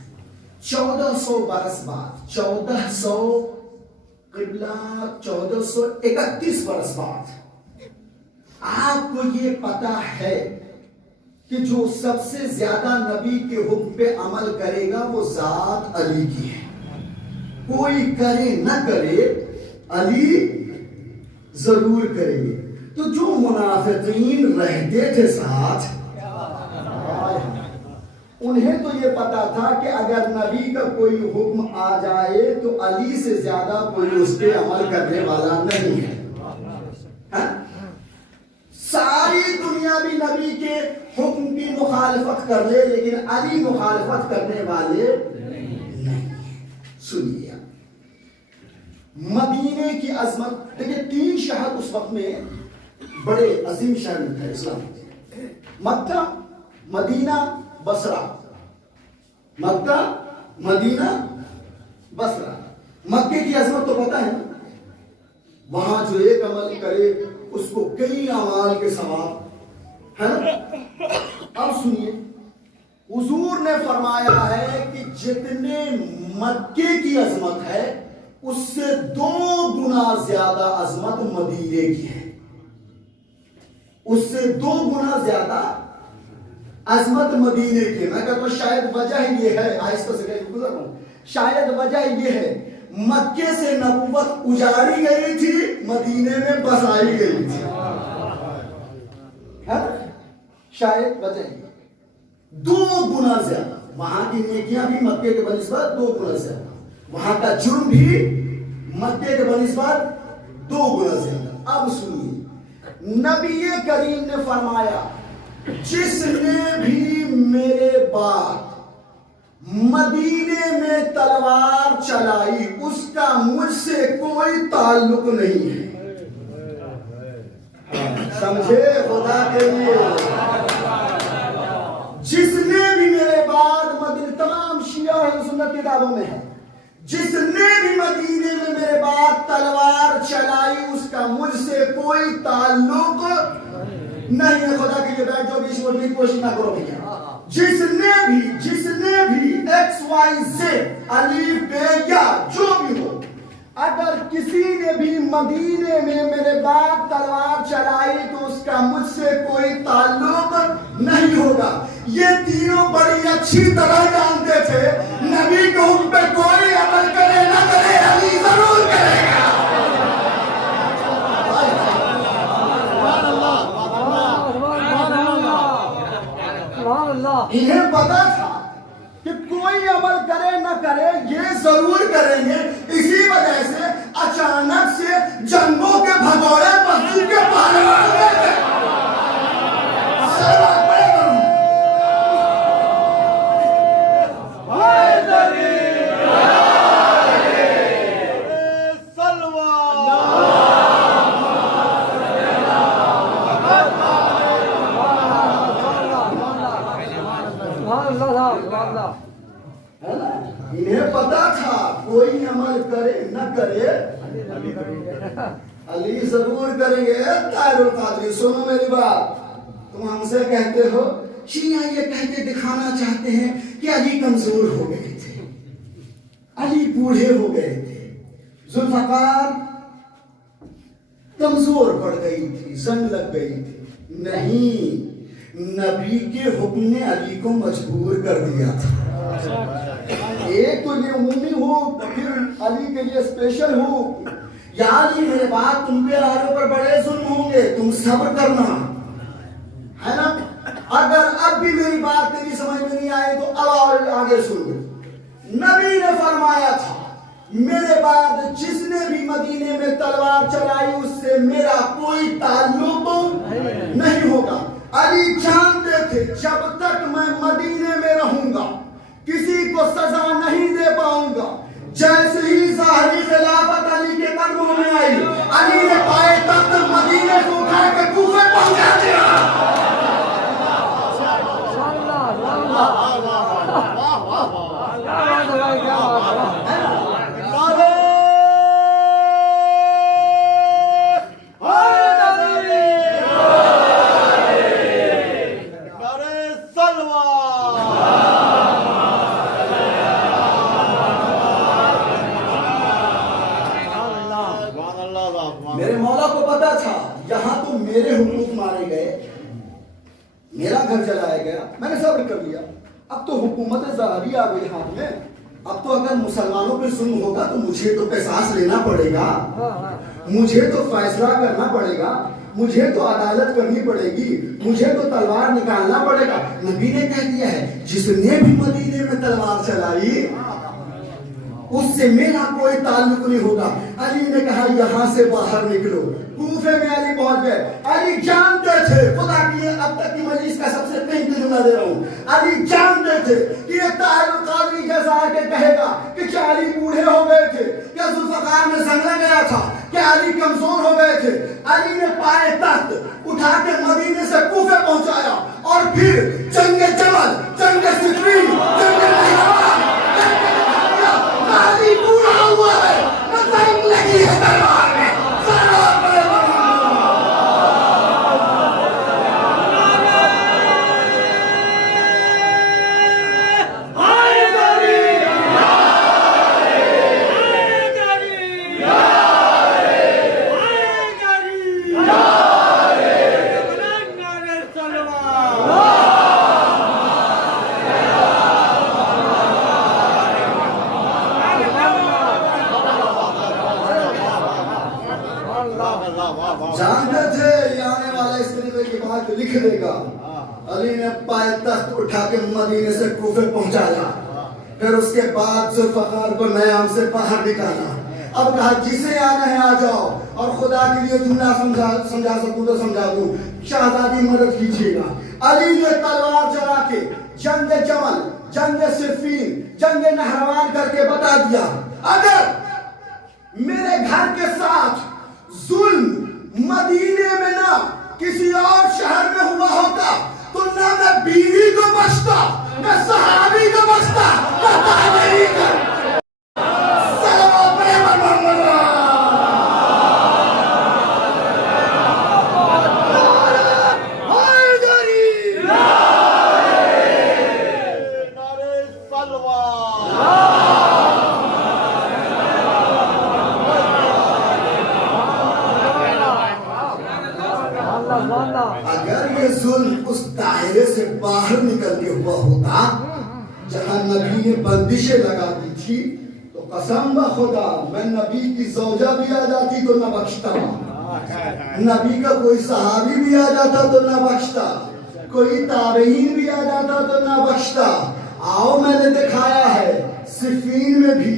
1400 برس بعد، 1431 برس بعد آپ کو یہ پتا ہے کہ جو سب سے زیادہ نبی کے حکم پہ عمل کرے گا وہ ذات علی کی ہے۔ کوئی کرے نہ کرے علی ضرور کرے گے۔ تو جو منافقین رہتے تھے ساتھ، انہیں تو یہ پتا تھا کہ اگر نبی کا کوئی حکم آ جائے تو علی سے زیادہ کوئی اس پہ عمل کرنے والا نہیں ہے۔ ساری دنیا بھی نبی کے حکم کی مخالفت کر لے لیکن علی مخالفت کرنے والے نہیں۔ سنیے مدینے کی عظمت، دیکھیں 3 شہر اس وقت میں بڑے عظیم شہر تھے اسلام، مکہ، مدینہ، بصرہ۔ مکہ، مدینہ، بصرہ۔ مکے کی عظمت تو پتہ ہے نا، وہاں جو ایک عمل کرے اس کو کئی اعمال کے ثواب ہے نا۔ اب سنیے، حضور نے فرمایا ہے کہ جتنے مکے کی عظمت ہے اس سے 2 گنا زیادہ عظمت مدینے کی ہے۔ اس سے 2 گنا زیادہ عظمت مدینے کی۔ میں کہتا ہوں شاید وجہ یہ ہے، آہستہ سے گزر رہا ہوں، شاید وجہ یہ ہے مکے سے نبوت اجاڑی گئی تھی، مدینے میں بسائی گئی تھی، شاید وجہ یہ 2 گنا زیادہ۔ وہاں کی نیکیاں بھی مکے کے بنسبت 2 گنا زیادہ، وہاں کا جرم بھی مکے کے بنسبت 2 گنا زیادہ۔ اب سنیے، نبی کریم نے فرمایا جس نے بھی میرے بعد مدینے میں تلوار چلائی اس کا مجھ سے کوئی تعلق نہیں ہے۔ سمجھے؟ خدا کے لیے جس نے بھی میرے بعد مدینے، تمام شیعہ اور سنت کتابوں میں ہے، جس نے بھی مدینے میں میرے بعد تلوار چلائی اس کا مجھ سے کوئی تعلق نہیں ہے۔ خدا کے لیے بیٹھ جاؤ، بیچ میں بھی کوشش نہ کرو بھیا۔ جس نے بھی ایکس وائی زیڈ الف بے یا جو بھی ہو، اگر کسی نے بھی مدینے میں میرے بعد تلوار چلائی تو اس کا مجھ سے کوئی تعلق نہیں ہوگا۔ یہ تینوں بڑی اچھی طرح جانتے تھے نبی کو ان پہ کوئی عمل کرے نہ کرے علی ضرور کرے گا۔ انہیں پتا تھا کہ کوئی عمل کرے نہ کرے یہ ضرور کریں گے، اسی وجہ سے اچانک سے جنگوں کے بھگوڑے مسجد کے پہلوان میں انہیں پتا تھا کوئی عمل کرے نہ کرے علی ضرور کریں گے۔ طاہر القادری سنو میری بات، تم ہم سے کہتے ہو شیعہ یہ کہتے دکھانا چاہتے ہیں کہ علی کمزور ہو گئے تھے، علی بوڑھے ہو گئے تھے، ذوالفقار کمزور پڑ گئی تھی، زنگ لگ گئی تھی۔ نہیں، نبی کے حکم نے علی کو مجبور کر دیا تھا۔ ایک تو یہ عمومی ہو، پھر علی کے لیے اسپیشل ہو، یا علی میرے بعد تم پہ آروں پر بڑے ظلم ہوں گے، تم صبر کرنا ہے نا۔ اگر اب بھی میری بات تیری سمجھ میں نہیں آئے تو اب اور آگے سن لو۔ نبی نے فرمایا تھا میرے بعد جس نے بھی مدینے میں تلوار چلائی اس سے میرا کوئی تعلق نہیں ہوگا۔ علی جانتے تھے جب تک میں مدینے میں رہوں گا کسی کو سزا نہیں دے پاؤں گا. جیسے ہی ظاہری خلافت علی کے قدموں میں آئی علی نے پائے تخت مدینے کو اٹھا کے کوفے پہنچا دیا. میرے مولا کو پتا تھا یہاں تو میرے حقوق مارے گئے, میرا گھر جلایا گیا, میں نے صبر کر لیا. اب تو حکومت ظاہری آ گئی ہاتھ میں, اب تو اگر مسلمانوں پہ ظلم ہوگا تو مجھے تو قصاص لینا پڑے گا, مجھے تو فیصلہ کرنا پڑے گا, مجھے تو عدالت کرنی پڑے گی, مجھے تو تلوار نکالنا پڑے گا. نبی نے کہہ دیا ہے جس نے بھی مدینے میں تلوار چلائی اس سے میرا کوئی تعلق نہیں ہوگا. علی نے کہا یہاں سے باہر نکلو. کوفے میں علی پہنچ گئے. علی جانتے تھے, خدا کی اب تک کی مجلس کا سب سے قیمتی جملہ دے رہا ہوں, علی جانتے تھے کہ یہ طاہر القادری جیسا آ کے کہے گا کہ کیا علی بوڑھے ہو گئے تھے, کیا ذوالفقار میں زنگ لگ گیا تھا, کیا علی کمزور ہو گئے تھے. علی نے پائے تخت اٹھا کے مدینے سے کوفے پہنچایا اور پھر جنگ جمل, جنگ صفین, جنگ نہروان, علی پورا ہوا ہے, زنگ لگی ہے تلوار میں. جانتے تھے یہ آنے والا اس طریقے کی بات لکھ دے گا. علی نے پائے تخت اٹھا کے مدینے سے کوفے پہنچایا, پھر اس کے بعد ذوالفقار کو نیام سے باہر نکالا. اب کہا جسے آنا ہے آ جاؤ, اور خدا کے لیے جملہ سمجھا سکوں تو سمجھا دوں, شہزادی مدد کیجیے گا. علی نے تلوار چلا کے جنگ جمل, جنگ صفین, جنگ نہروان کر کے بتا دیا اگر میرے گھر کے ساتھ ظلم مدینے میں نہ کسی اور شہر میں ہوا ہوتا تو نہ میں بیوی کو بچتا, نہ صحابی کو بچتا, نہ تابعی کو. صلوات پڑھے محمد اگر یہ ظلم اس دائرے سے باہر نکل کے ہوا ہوتا جہاں نبی نے بندشیں لگا دی تھی تو قسم بخدا میں نبی کی زوجہ بھی آ جاتی تو نہ بخشتا, نبی کا کوئی صحابی بھی آ جاتا تو نہ بخشتا, کوئی تابعین بھی آ جاتا تو نہ بخشتا. آؤ میں نے دکھایا ہے صفین میں بھی,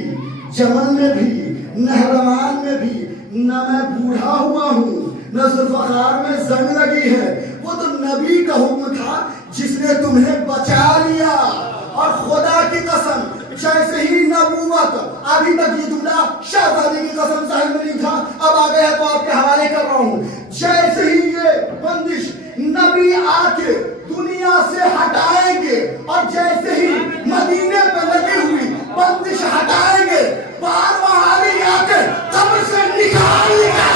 جمل میں بھی, نہروان میں بھی, نہ میں بوڑھا ہوا ہوں, نہ ذوالفقار میں زنگ لگی ہے. وہ تو نبی کا حکم تھا جس نے تمہیں بچا لیا. اور خدا کی قسم جیسے ہی نبوت, ابھی تک یہ جملہ شہزادی کی قسم ظاہر میں نہیں تھا, اب آ گیا تو آپ کے حوالے کر رہا ہوں. جیسے ہی یہ بندش نبی آ کے دنیا سے ہٹائیں گے اور جیسے ہی مدینے پہ لگی ہوئی بندش ہٹائیں گے, بارواں علی آ کے قبر سے نکال لیا.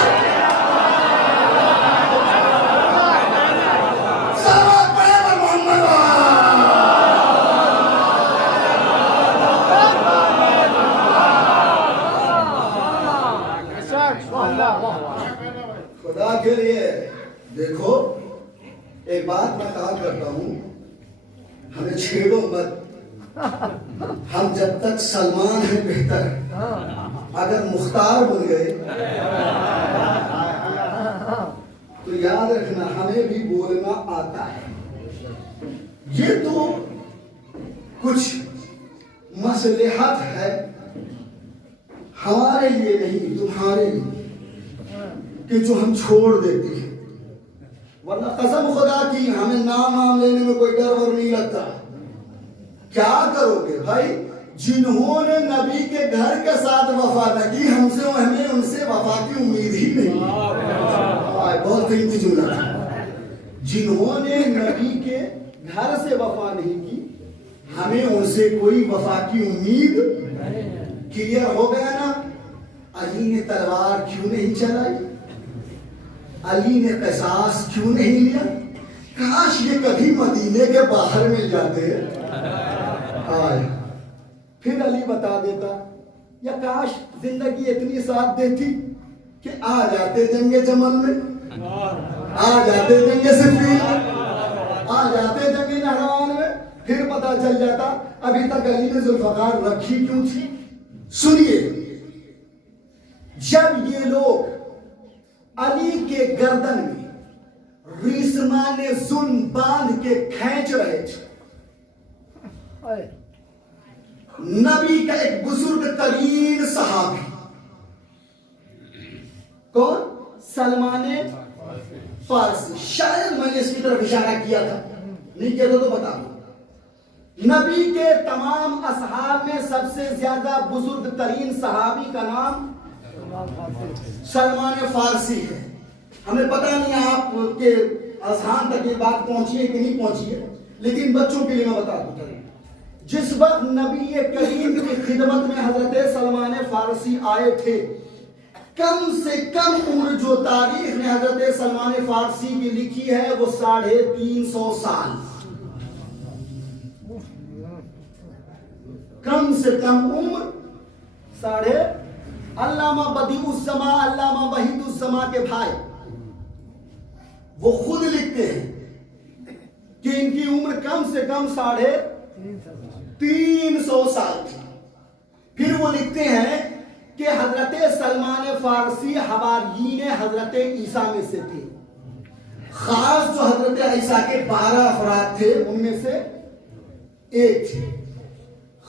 خدا کے لیے دیکھو, ایک بات میں کہا کرتا ہوں, ہمیں چھیڑو مت. ہم جب تک سلمان ہیں بہتر, اگر مختار بن گئے تو یاد رکھنا ہمیں بھی بولنا آتا ہے. یہ تو کچھ مصلحت ہے ہمارے لیے نہیں تمہارے لیے کہ جو ہم چھوڑ دیتے ہیں. ورنہ قسم خدا کی ہمیں نام لینے میں کوئی ڈر ور نہیں لگتا. کیا کرو گے بھائی؟ جنہوں نے نبی کے گھر کے ساتھ وفا نہ کی ہمیں ان سے وفا کی امید ہی نہیں. بہت قیمتی جملہ ہے. جنہوں نے نبی کے گھر سے وفا نہیں کی ہمیں ان سے کوئی وفا کی امید. کلیئر ہو گیا نا؟ علی نے تلوار کیوں نہیں چلائی؟ علی نے قصاص کیوں نہیں لیا؟ کاش یہ کبھی مدینے کے باہر مل جاتے. پھر علی بتا دیتا، یا کاش زندگی اتنی ساتھ دیتی کہ آ جاتے جنگ جمل میں، آ جاتے جنگ صفین میں، آ جاتے جنگ نہروان میں، پھر پتا چل جاتا ابھی تک علی نے ذوالفقار رکھی کیوں تھی. سنیے، جب یہ لوگ علی کے گردن میں ریسمان ظلم باندھ کے کھینچ رہے تھے، نبی کا ایک بزرگ ترین صحابی، کون؟ سلمان فارسی. شاید میں نے اس کی طرف اشارہ کیا تھا، نہیں کیا تھا تو بتا دوں. نبی کے تمام اصحاب میں سب سے زیادہ بزرگ ترین صحابی کا نام سلمان فارسی ہے. ہمیں پتہ نہیں آپ کے اذہان تک یہ بات پہنچی ہے کہ نہیں پہنچی ہے، لیکن بچوں کے لیے میں بتا دوں. جس وقت نبی کریم کی خدمت میں حضرت سلمان فارسی آئے تھے، کم سے کم عمر جو تاریخ نے حضرت سلمان فارسی کی لکھی ہے وہ 350 سال. کم سے کم عمر علامہ بدیع الزما، علامہ وحید الزما کے بھائی وہ خود لکھتے ہیں کہ ان کی عمر کم سے کم 350 سال تھی. پھر وہ لکھتے ہیں کہ حضرت سلمان فارسی حواریین حضرت عیسیٰ میں سے تھے. خاص جو حضرت عیسیٰ کے 12 افراد تھے ان میں سے ایک تھے.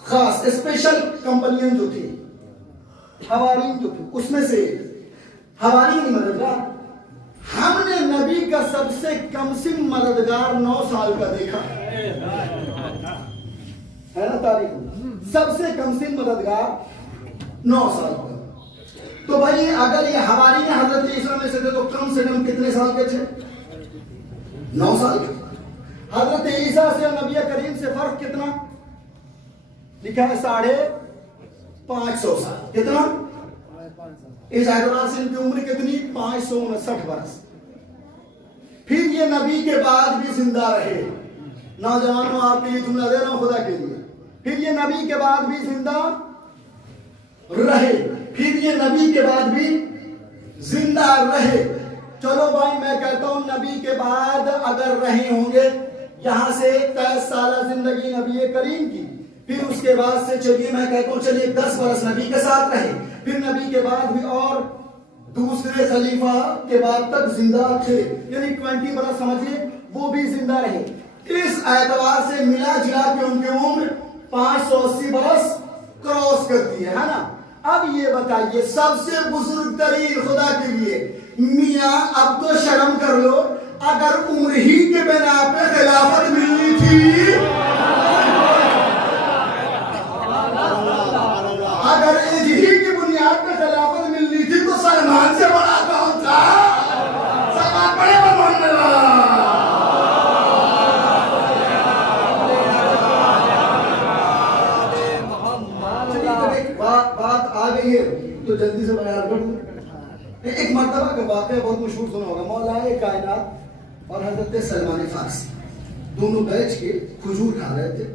خاص اسپیشل کمپنین جو تھے، حوارین جو تھے، اس میں سے حوارین مددگار. ہم نے نبی کا سب سے کم سن مددگار 9 سال کا دیکھا ہے نا تاریخ میں. سب سے کم سن مددگار 9 سال کا. تو بھائی اگر یہ حواری حضرت عیسیٰ میں سے تھے تو کم سے کم کتنے سال کے تھے؟ 9 سال کے. حضرت عیسیٰ سے نبی کریم سے فرق کتنا لکھا ہے؟ 550 سال. کتنا؟ اس اعتبار سے ان کی عمر کتنی؟ 559 برس. پھر یہ نبی کے بعد بھی زندہ رہے. نوجوانوں آپ کے لیے جملہ دے رہا ہوں خدا کے لیے. پھر یہ نبی کے بعد بھی زندہ رہے. پھر یہ نبی کے بعد بھی زندہ رہے. چلو بھائی میں کہتا ہوں نبی کے بعد اگر رہے ہوں گے یہاں سے 23 سالہ زندگی نبی کریم کی، پھر اس کے بعد سے چلیے میں کہتا ہوں چلیے 10 برس نبی کے ساتھ رہے، پھر نبی کے بعد بھی اور دوسرے خلیفہ کے بعد تک زندہ تھے، یعنی 20 برس سمجھیے وہ بھی زندہ رہے. اس اعتبار سے ملا جلا کے ان کی عمر 580 برس کراس کرتی ہے نا. اب یہ بتائیے سب سے بزرگ ترین خدا کے لیے میاں اب تو شرم کر لو، اگر عمر ہی کے بنا پہ خلافت ملنی تھی، اگر ایج ہی کی بنیاد پہ خلافت ملنی تھی تو سلمان سے بڑا کون تھا؟ سلمان بڑے بڑے بات آ گئی ہے تو جلدی سے بیان کر دوں. ایک مرتبہ کا واقعہ بہت مشہور سنا ہوگا. مولا کائنات اور حضرت سلمان فارسی دونوں بیٹھ کے کھجور کھا رہے تھے.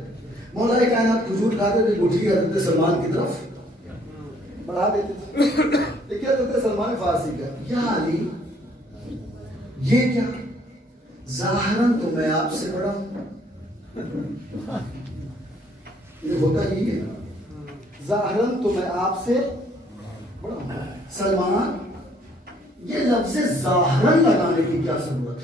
مولا کائنات کھجور کھاتے تھے، گٹھی حضرت سلمان کی طرف بڑھا دیتے تھے. دیکھیے حضرت سلمان فارسی کا، یا علی یہ کیا؟ ظاہراً تو میں آپ سے بڑا ہوں. یہ ہوتا ہی ہے، ظاہراً تو میں آپ سے بڑا ہوں. سلمان یہ لفظ ظاہراً لگانے کی کیا ضرورت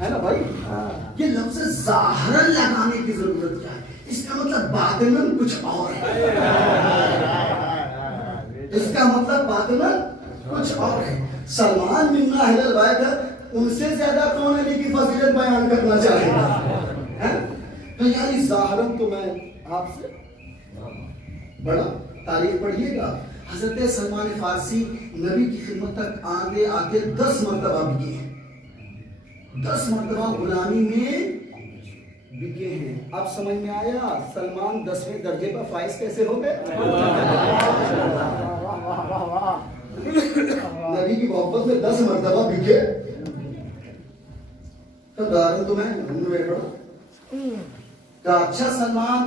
ہے نا بھائی؟ یہ لفظ ظاہراً لگانے کی ضرورت کیا ہے؟ اس کا مطلب باطناً کچھ اور ہے. اس کا مطلب باطناً کچھ اور ہے. سلمان منا اہل البیت ہے، ان سے زیادہ کون علی کی فضیلت بیان کرنا چاہے گا؟ تو یعنی ظاہراً تو میں آپ سے بڑا تاریخ پڑھیے گا. حضرت سلمان فارسی نبی کی خدمت تک آگے آتے 10 مرتبہ بکے ہیں، 10 مرتبہ غلامی میں بکے ہیں. اب سمجھ میں آیا سلمان 10ویں درجے پر فائز کیسے ہو گئے؟ نبی کی محبت میں 10 مرتبہ بکے. تو دارن تو میں پڑھا کہ اچھا سلمان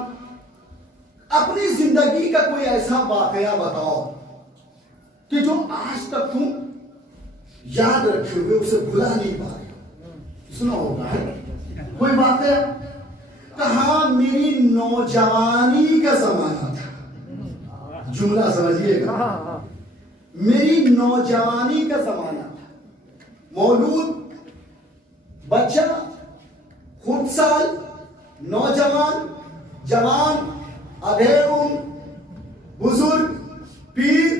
اپنی زندگی کا کوئی ایسا واقعہ بتاؤ کہ جو آج تک تم یاد رکھے ہوئے اسے بھلا نہیں پا رہے. سنا ہوگا کوئی واقعہ. کہاں میری نوجوانی کا زمانہ تھا. جملہ سمجھیے گا، میری نوجوانی کا زمانہ تھا. مولود بچہ، خود سال، نوجوان، جوان، ادھیڑ عمر، بزرگ، پیر،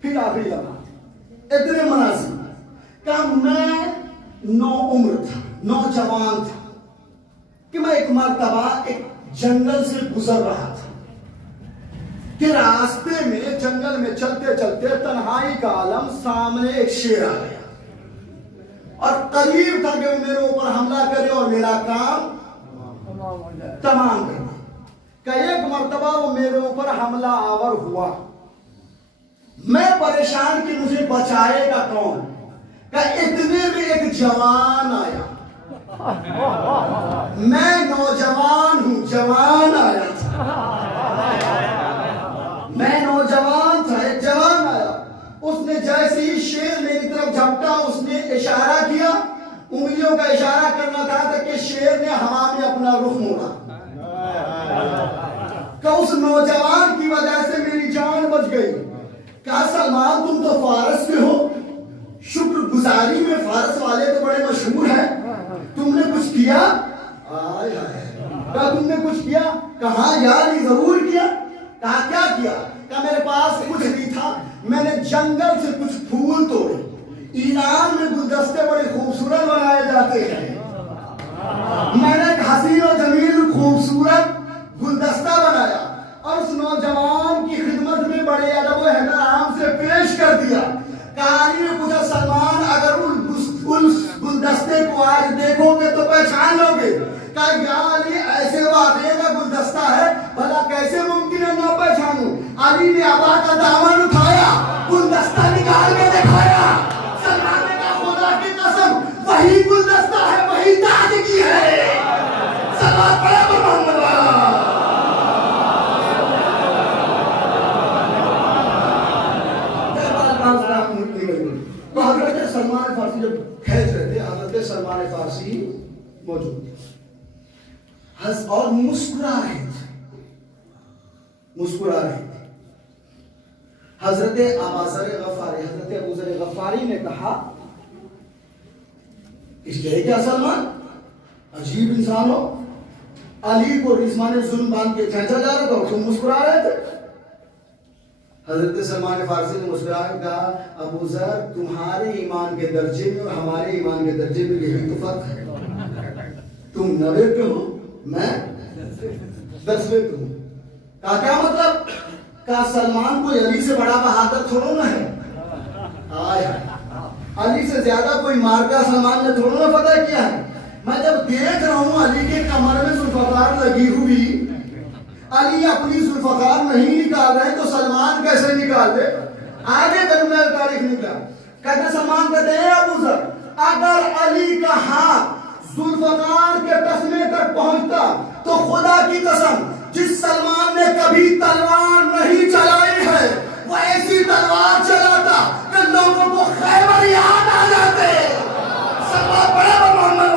پھر آخری لمحہ. اتنے مناظر کہ میں نو عمر تھا، نوجوان تھا کہ میں ایک مرتبہ ایک جنگل سے گزر رہا تھا کہ راستے میں جنگل میں چلتے چلتے تنہائی کا عالم سامنے ایک شیر آ گیا اور قریب تھا کہ وہ میرے اوپر حملہ کرے اور میرا کام تمام کرنا. کہ ایک مرتبہ وہ میرے اوپر حملہ آور ہوا. میں پریشان کہ مجھے بچائے گا کون. کہ اتنے میں ایک جوان آیا. میں نوجوان ہوں، جوان آیا تھا. میں نوجوان تھا، ایک جوان آیا. اس نے جیسے ہی شیر میری طرف جھپٹا، اس نے اشارہ کیا، انگلیوں کا اشارہ کرنا تھا کہ شیر نے ہوا میں اپنا رخ موڑا. کہ اس نوجوان کی وجہ سے میری جان بچ گئی. کہا سلمان تم تو فارس کے ہو، شکر گزاری میں فارس والے تو بڑے مشہور ہیں، تم نے کچھ کیا؟ کہا تم نے کچھ کیا؟ کہا یار یہ ضرور کیا. کہا کیا کیا؟ کہا میرے پاس کچھ نہیں تھا، میں نے جنگل سے کچھ پھول توڑے. ایران میں گلدستے بڑے خوبصورت بنائے جاتے ہیں، میں نے ایک حسین و جمیل خوبصورت گلدستہ بنایا اور اس نوجوان کی خدمت میں بڑے ادب و احترام سے پیش کر دیا. کہانی نے پوچھا سلمان اگر اس گلدستے کو آج دیکھو گے تو پہچان لو گے. کہا یا علی ایسے واقعے کا گلدستہ ہے، بھلا کیسے ممکن ہے نہ پہچانوں. علی نے ابا کا دامن اٹھایا، گلدستہ نکال کے دکھایا. سلمان نے کہا خدا کی قسم وہی گلدستہ ہے، وہی تاج کی ہے. سلمان پڑھے محمد حضرت سلمان فارسی جب کھینچ رہے تھے، حضرت سلمان فارسی موجود تھے اور مسکرا رہے تھے. حضرت ابوذر غفاری نے کہا اس کے کیا سلمان عجیب انسان ہو، علی کو رضوان ظلم باندھ کے کھینچا جا رہا تھا اور تم مسکرا رہے تھے. حضرت سلمان فارسی نے مسکرا کے کہا ابوذر تمہارے ایمان کے درجے میں اور ہمارے ایمان کے درجے میں یہی تو فرق ہے. تم 90 پہ ہو، میں 10ویں پہ ہوں. کہا کیا مطلب؟ کہا سلمان کوئی علی سے بڑا بہادر تھوڑا نہ ہے. علی سے زیادہ کوئی مارکا سلمان نے تھوڑا نہ فتح کیا ہے. میں جب دیکھ رہا ہوں علی کے کمر میں ذوالفقار لگی ہوئی، علی اپنی ذوالفقار نہیں نکال رہے تو سلمان کیسے نکال دے؟ آگے ترجمہ تاریخ نکلا. کہتے سلمان کہتے ہیں ابوذر اگر علی کا ہاتھ ذوالفقار کے تسمے تک پہنچتا تو خدا کی قسم جس سلمان نے کبھی تلوار نہیں چلائی ہے وہ ایسی تلوار چلاتا کہ لوگوں کو خیبر یاد آ جاتے. سلمان بڑا محمد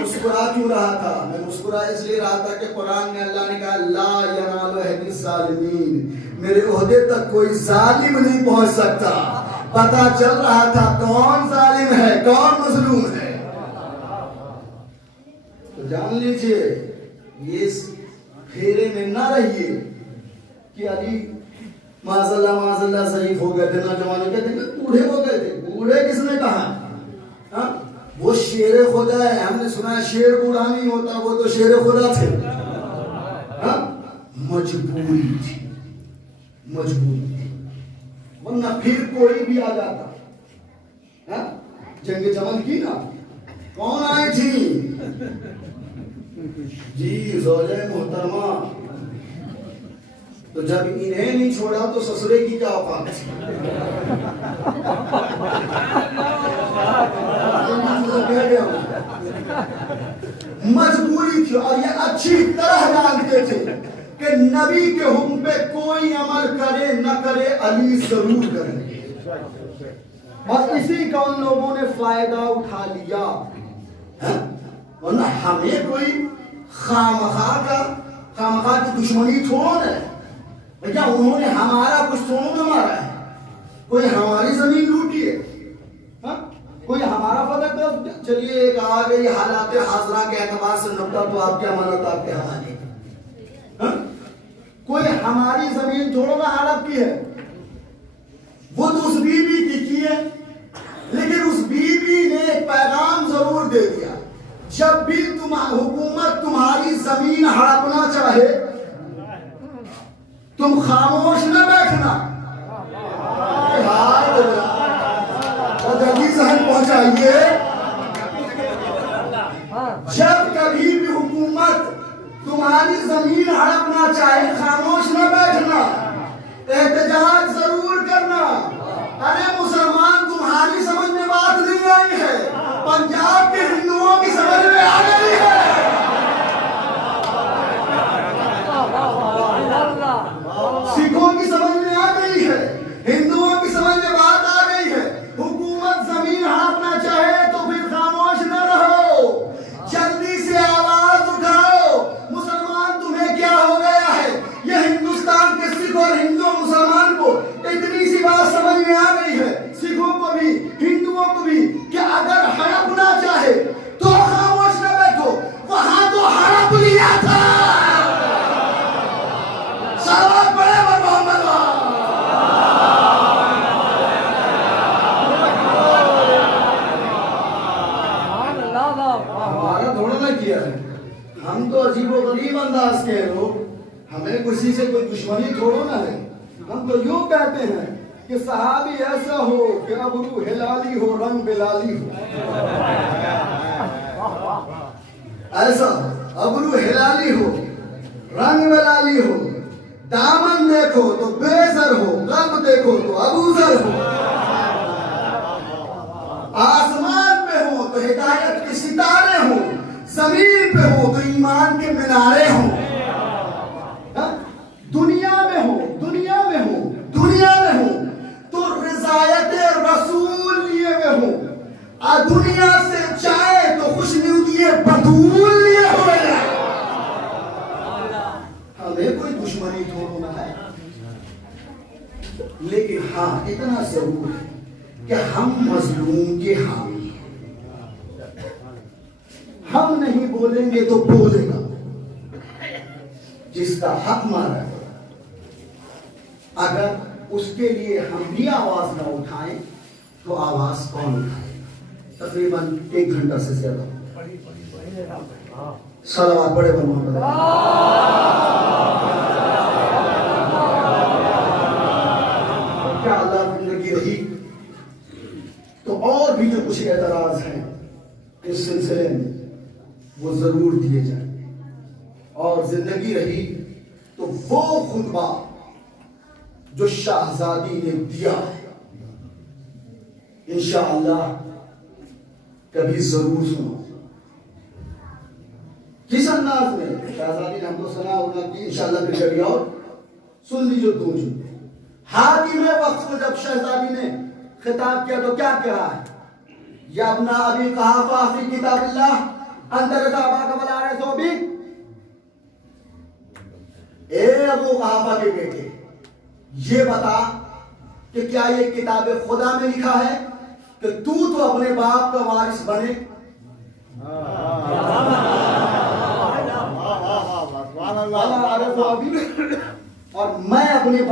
مسکرا کیوں رہا تھا؟ میں مسکرا اس لیے رہا تھا کہ قرآن میں اللہ نے کہا لا ینال عہد الظالمین، میرے عہدے تک کوئی ظالم نہیں پہنچ سکتا. پتا چل رہا تھا کون ظالم ہے کون مظلوم ہے. تو جان لیجئے یہ اس پھیرے میں نہ رہیے کہ علی معاذ اللہ ضعیف ہو گئے تھے، نوجوانوں کہتے ہیں بوڑھے ہو گئے تھے. بوڑھے کس نے کہا؟ ہاں وہ شیر خدا ہے. ہم نے سنا ہے شیر بوڑھا نہیں ہوتا، وہ تو شیر خدا تھے. ہاں مجبوری تھی، ورنہ پھر کوئی بھی آ جاتا. ہاں جنگ جمل کی نا کون آئی تھی؟ جی زوجہ محترمہ. تو جب انہیں نہیں چھوڑا تو سسرے کی کیا اوقات تھی؟ مجبوری تھی. اور یہ اچھی طرح جانتے تھے کہ نبی کے حکم پہ کوئی عمل کرے نہ کرے علی ضرور کریں گے، اور اسی کا ان لوگوں نے فائدہ اٹھا لیا. ورنہ ہمیں کوئی خامخواہ کی دشمنی تھوڑ ہے. کیا انہوں نے ہمارا کچھ تھوڑوں نہ مارا ہے؟ کوئی ہماری زمین لوٹی ہے؟ کوئی ہمارا فتح کر چلیے ایک آ گئی حالات حاضرہ کے اعتبار سے نقطہ تو آپ کی امانت آپ کے حوالے. کوئی ہماری زمین تھوڑوں نہ ہڑپ کی ہے. وہ تو اس بی بی کی ہے، لیکن اس بی بی نے ایک پیغام ضرور دے دیا، جب بھی حکومت تمہاری زمین ہڑپنا چاہے تم خاموش نہ بیٹھنا. جلدی ذہن پہنچائیے. جب کبھی بھی حکومت تمہاری زمین ہڑپنا چاہے خاموش نہ بیٹھنا، احتجاج ضرور کرنا. ارے مسلمان تمہاری سمجھ میں بات نہیں آئی ہے، پنجاب کے ہندوؤں کی سمجھ میں آ گئی ہے. سکھوں کی سمجھ میں آ گئی ہے، ہندوؤں کی سمجھ میں بات آ گئی ہے. حکومت زمین ہڑپنا چاہے تو پھر خاموش نہ رہو، جلدی سے آواز اٹھاؤ. مسلمان تمہیں کیا ہو گیا ہے؟ یہ ہندوستان کے سکھ اور ہندو مسلمان کو اتنی سی بات سمجھ میں آ گئی ہے، سکھوں کو بھی ہندوؤں کو بھی، کہ اگر ہڑپنا چاہے تو خاموش نہ بیٹھو. وہاں تو ہڑپ لیا تھا. سلام پڑے محمد. ہمارا تھوڑا نہ کیا ہے، ہم تو عجیب و غریب انداز کے لوگ، ہمیں کسی سے کوئی دشمنی تھوڑو نہ ہے. ہم تو یوں کہتے ہیں کہ صحابی ایسا ہو کہ ابرو ہلالی ہو رنگ بلالی ہو. ایسا ابرو ہلالی ہو رنگ بلالی ہو، دامن دیکھو تو بیزر ہو، قلب دیکھو تو ابوذر ہو. آسمان پہ ہو تو ہدایت کے ستارے ہوں، زمین پہ ہو تو ایمان کے مینارے ہوں. دنیا میں ہو تو رضایت رسول لیے ہوئے ہوں، اور دنیا سے چاہے تو خوشنودی بطول لیے ہوئے ہیں. ہمیں کوئی دشمنی تھوڑنا ہے، لیکن ہاں اتنا ضرور ہے کہ ہم مظلوم کے حامی ہیں. ہم نہیں بولیں گے تو بولے گا جس کا حق مارا ہے. اگر اس کے لیے ہم بھی آواز نہ اٹھائیں تو آواز کون اٹھائے؟ تقریباً 1 گھنٹہ سے زیادہ. صلوات پڑھے محمد. کیا اللہ زندگی رہی تو اور بھی جو کچھ اعتراض ہیں اس سلسلے میں وہ ضرور دیے جائیں. اور زندگی رہی تو وہ خطبہ جو شاہزادی نے دیا ہے انشاءاللہ کبھی ضرور سنو. کس انداز میں شاہزادی نے ہم کو سنا ہوگا کہ انشاءاللہ پھر کبھی اور سن لیجو دو جملے. حاکم وقت کو جب شہزادی نے خطاب کیا تو کیا کہا ہے؟ یا ابن ابی قحافہ فی کتاب اللہ اندر صحابہ کا بلا رہے سو بھی، اے ابو قحافہ کے بیٹے یہ بتا کہ کیا یہ کتاب خدا میں لکھا ہے کہ تو اپنے باپ کا وارث بنے؟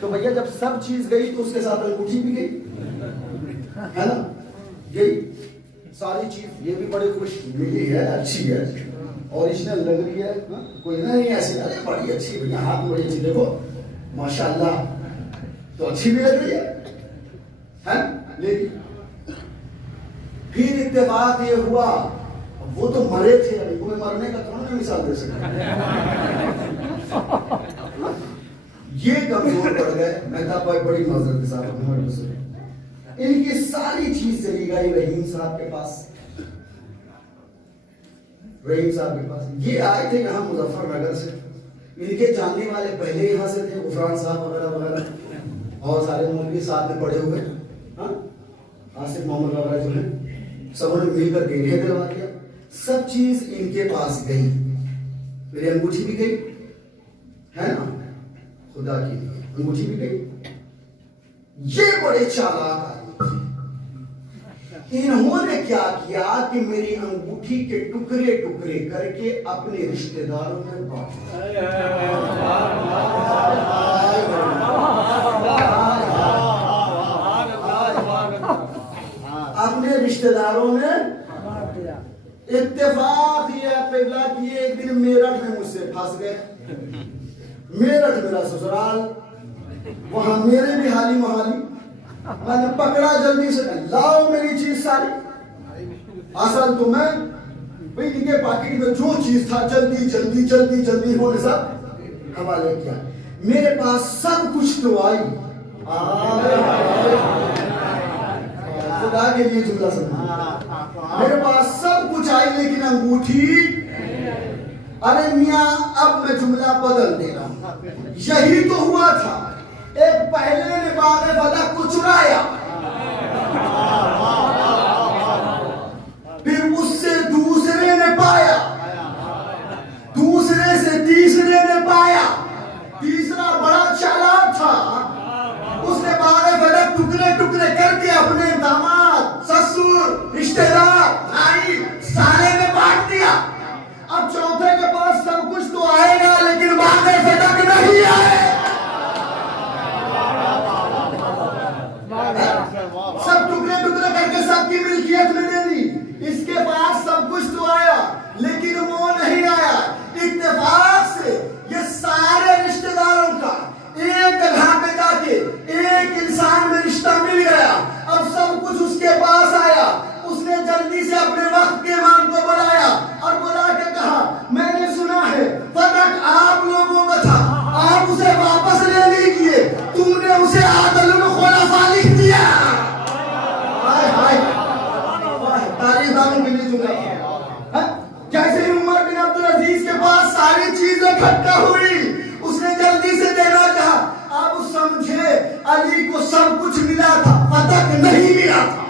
تو بھیا جب سب چیز گئی تو اس کے ساتھ انگوٹھی بھی گئی ہے نا, گئی ساری چیز. یہ بھی بڑی خوش ملی ہے, اچھی ہے, اوریجنل لگ رہی ہے, کوئی نہیں ایسی ارے بڑی اچھی بھیا ہاتھ میں بڑی اچھی, دیکھو ماشاءاللہ تو اچھی بھی لگ رہی ہے. لیکن پھر اتفاق یہ ہوا وہ تو مرے تھے, ابھی تمہیں مرنے کا تھوڑا نا مثال دے سکتے. یہ کمزور پڑ گئے. میں کہا بھائی بڑی معذرت کے ساتھ ان کی ساری چیز چلی گئی رحیم صاحب کے پاس. رحیم صاحب کے پاس یہ آئے تھے یہاں مظفر نگر سے, ان کے جاننے والے پہلے یہاں سے تھے, غفران صاحب وغیرہ وغیرہ, اور سارے مولوی ساتھ میں پڑے ہوئے, آصف محمد وغیرہ جو ہیں, سب نے مل کر گئے دلوا دیا. سب چیز ان کے پاس گئی, میری انگوٹھی بھی گئی ہے نا, خدا کی انگوٹھی بھی گئی. یہ بڑے چالاک آدمی تھے. انہوں نے کیا کیا کہ میری انگوٹھی کے ٹکڑے ٹکڑے کر کے اپنے رشتہ داروں میں بانٹ دیا. اپنے رشتہ داروں میں اتفاق یہ قبلہ کی ایک دن میرٹھ میں مجھ سے پھنس گئے. میرٹھ میرا سسرال, وہاں میرے بھی حالی محالی. میں نے پکڑا جلدی سے, لاؤ میری چیز ساری. اصل تو میں بھئی ان کے پاکٹ میں جو چیز تھا جلدی جلدی جلدی جلدی انہوں نے سب حوالے کیا. میرے پاس سب کچھ تو آئی, خدا کے لیے جملہ سمجھا, میرے پاس سب کچھ آئی لیکن انگوٹھی. ارے میاں اب میں جملہ بدل دے رہا ہوں. یہی تو ہوا تھا, ایک پہلے نے باغ فتح کو چرایا, پھر اس سے دوسرے نے پایا, دوسرے سے تیسرے نے پایا, تیسرا بڑا چالاک تھا, اس نے باغ فتح ٹکڑے ٹکڑے کر کے اپنے داماد, سسر, رشتہ دار, بھائی سارے میں بانٹ دیا. اب چوتھے کے پاس سب کچھ تو آئے گا لیکن باغ فتح نہیں آئے. سب ٹکڑے ٹکڑے کر کے سب کی ملکیت میں دے دی. اس کے پاس سب کچھ تو آیا لیکن وہ نہیں آیا. اتفاق سے یہ سارے رشتہ داروں کا ایک جگہ پہ جا کے ایک انسان میں رشتہ مل گیا. اب سب کچھ اس کے پاس آیا. اس نے جلدی سے اپنے وقت کے امام کو بلایا اور بلا کے کہا میں نے سنا ہے فتح آپ لوگوں کا تھا, آپ اسے واپس لے لیجئے, تم نے اسے عادل الخلفاء لکھ دیا. تاریخ دانوں کے لیے جملہ جیسے ہی عمر بن عبدالعزیز کے پاس ساری چیزیں اکٹھا ہوئی, اس نے جلدی سے دینا چاہا. اب سمجھے علی کو سب کچھ ملا تھا, فتح نہیں ملا تھا.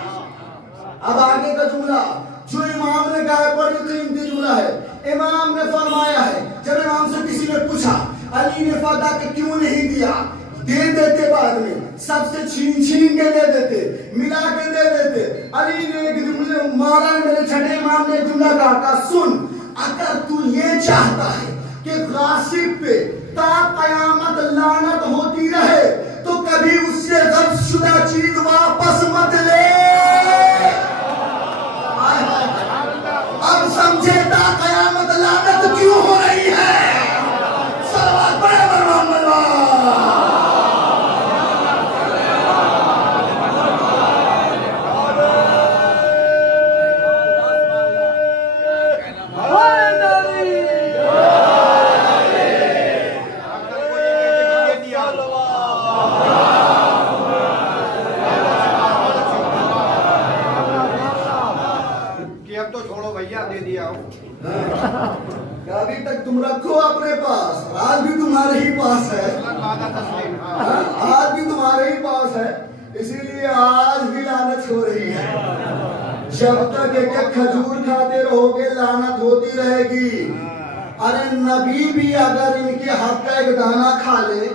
اب آگے کا جملہ جو امام نے کہا ہے بڑی قیمتی جملہ ہے. امام نے فرمایا ہے, جب امام سے کسی نے پوچھا علی نے فتح کے کیوں نہیں دیا, دے دیتے بعد میں, سب سے چھین چھین کے دے دیتے, ملا کے دے دیتے. علی نے ایک جملے مارا, میرے چھٹے امام نے جملہ کہا سن, اگر تو یہ چاہتا ہے کہ غاصب پہ تا قیامت لعنت ہوتی رہے تو کبھی اس سے غصب شدہ چیز واپس مت لے. اب سمجھے تا قیامت لعنت کیوں ہو رہی ہے. صلوات پڑھے بر محمد. ابھی تک تم رکھو اپنے پاس, آج بھی تمہارے ہی پاس ہے, آج بھی تمہارے ہی پاس ہے, اسی لیے آج بھی لعنت ہو رہی ہے. جب تک ایک کھجور کھاتے رہو گے لعنت ہوتی رہے گی. ارے نبی بھی اگر ان کے حق کا ایک دانہ کھا لے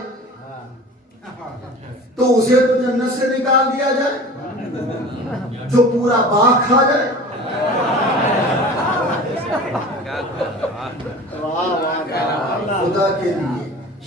تو اسے تو جنت سے نکال دیا جائے, جو پورا باغ کھا جائے. خدا کے لیے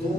2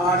8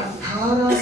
18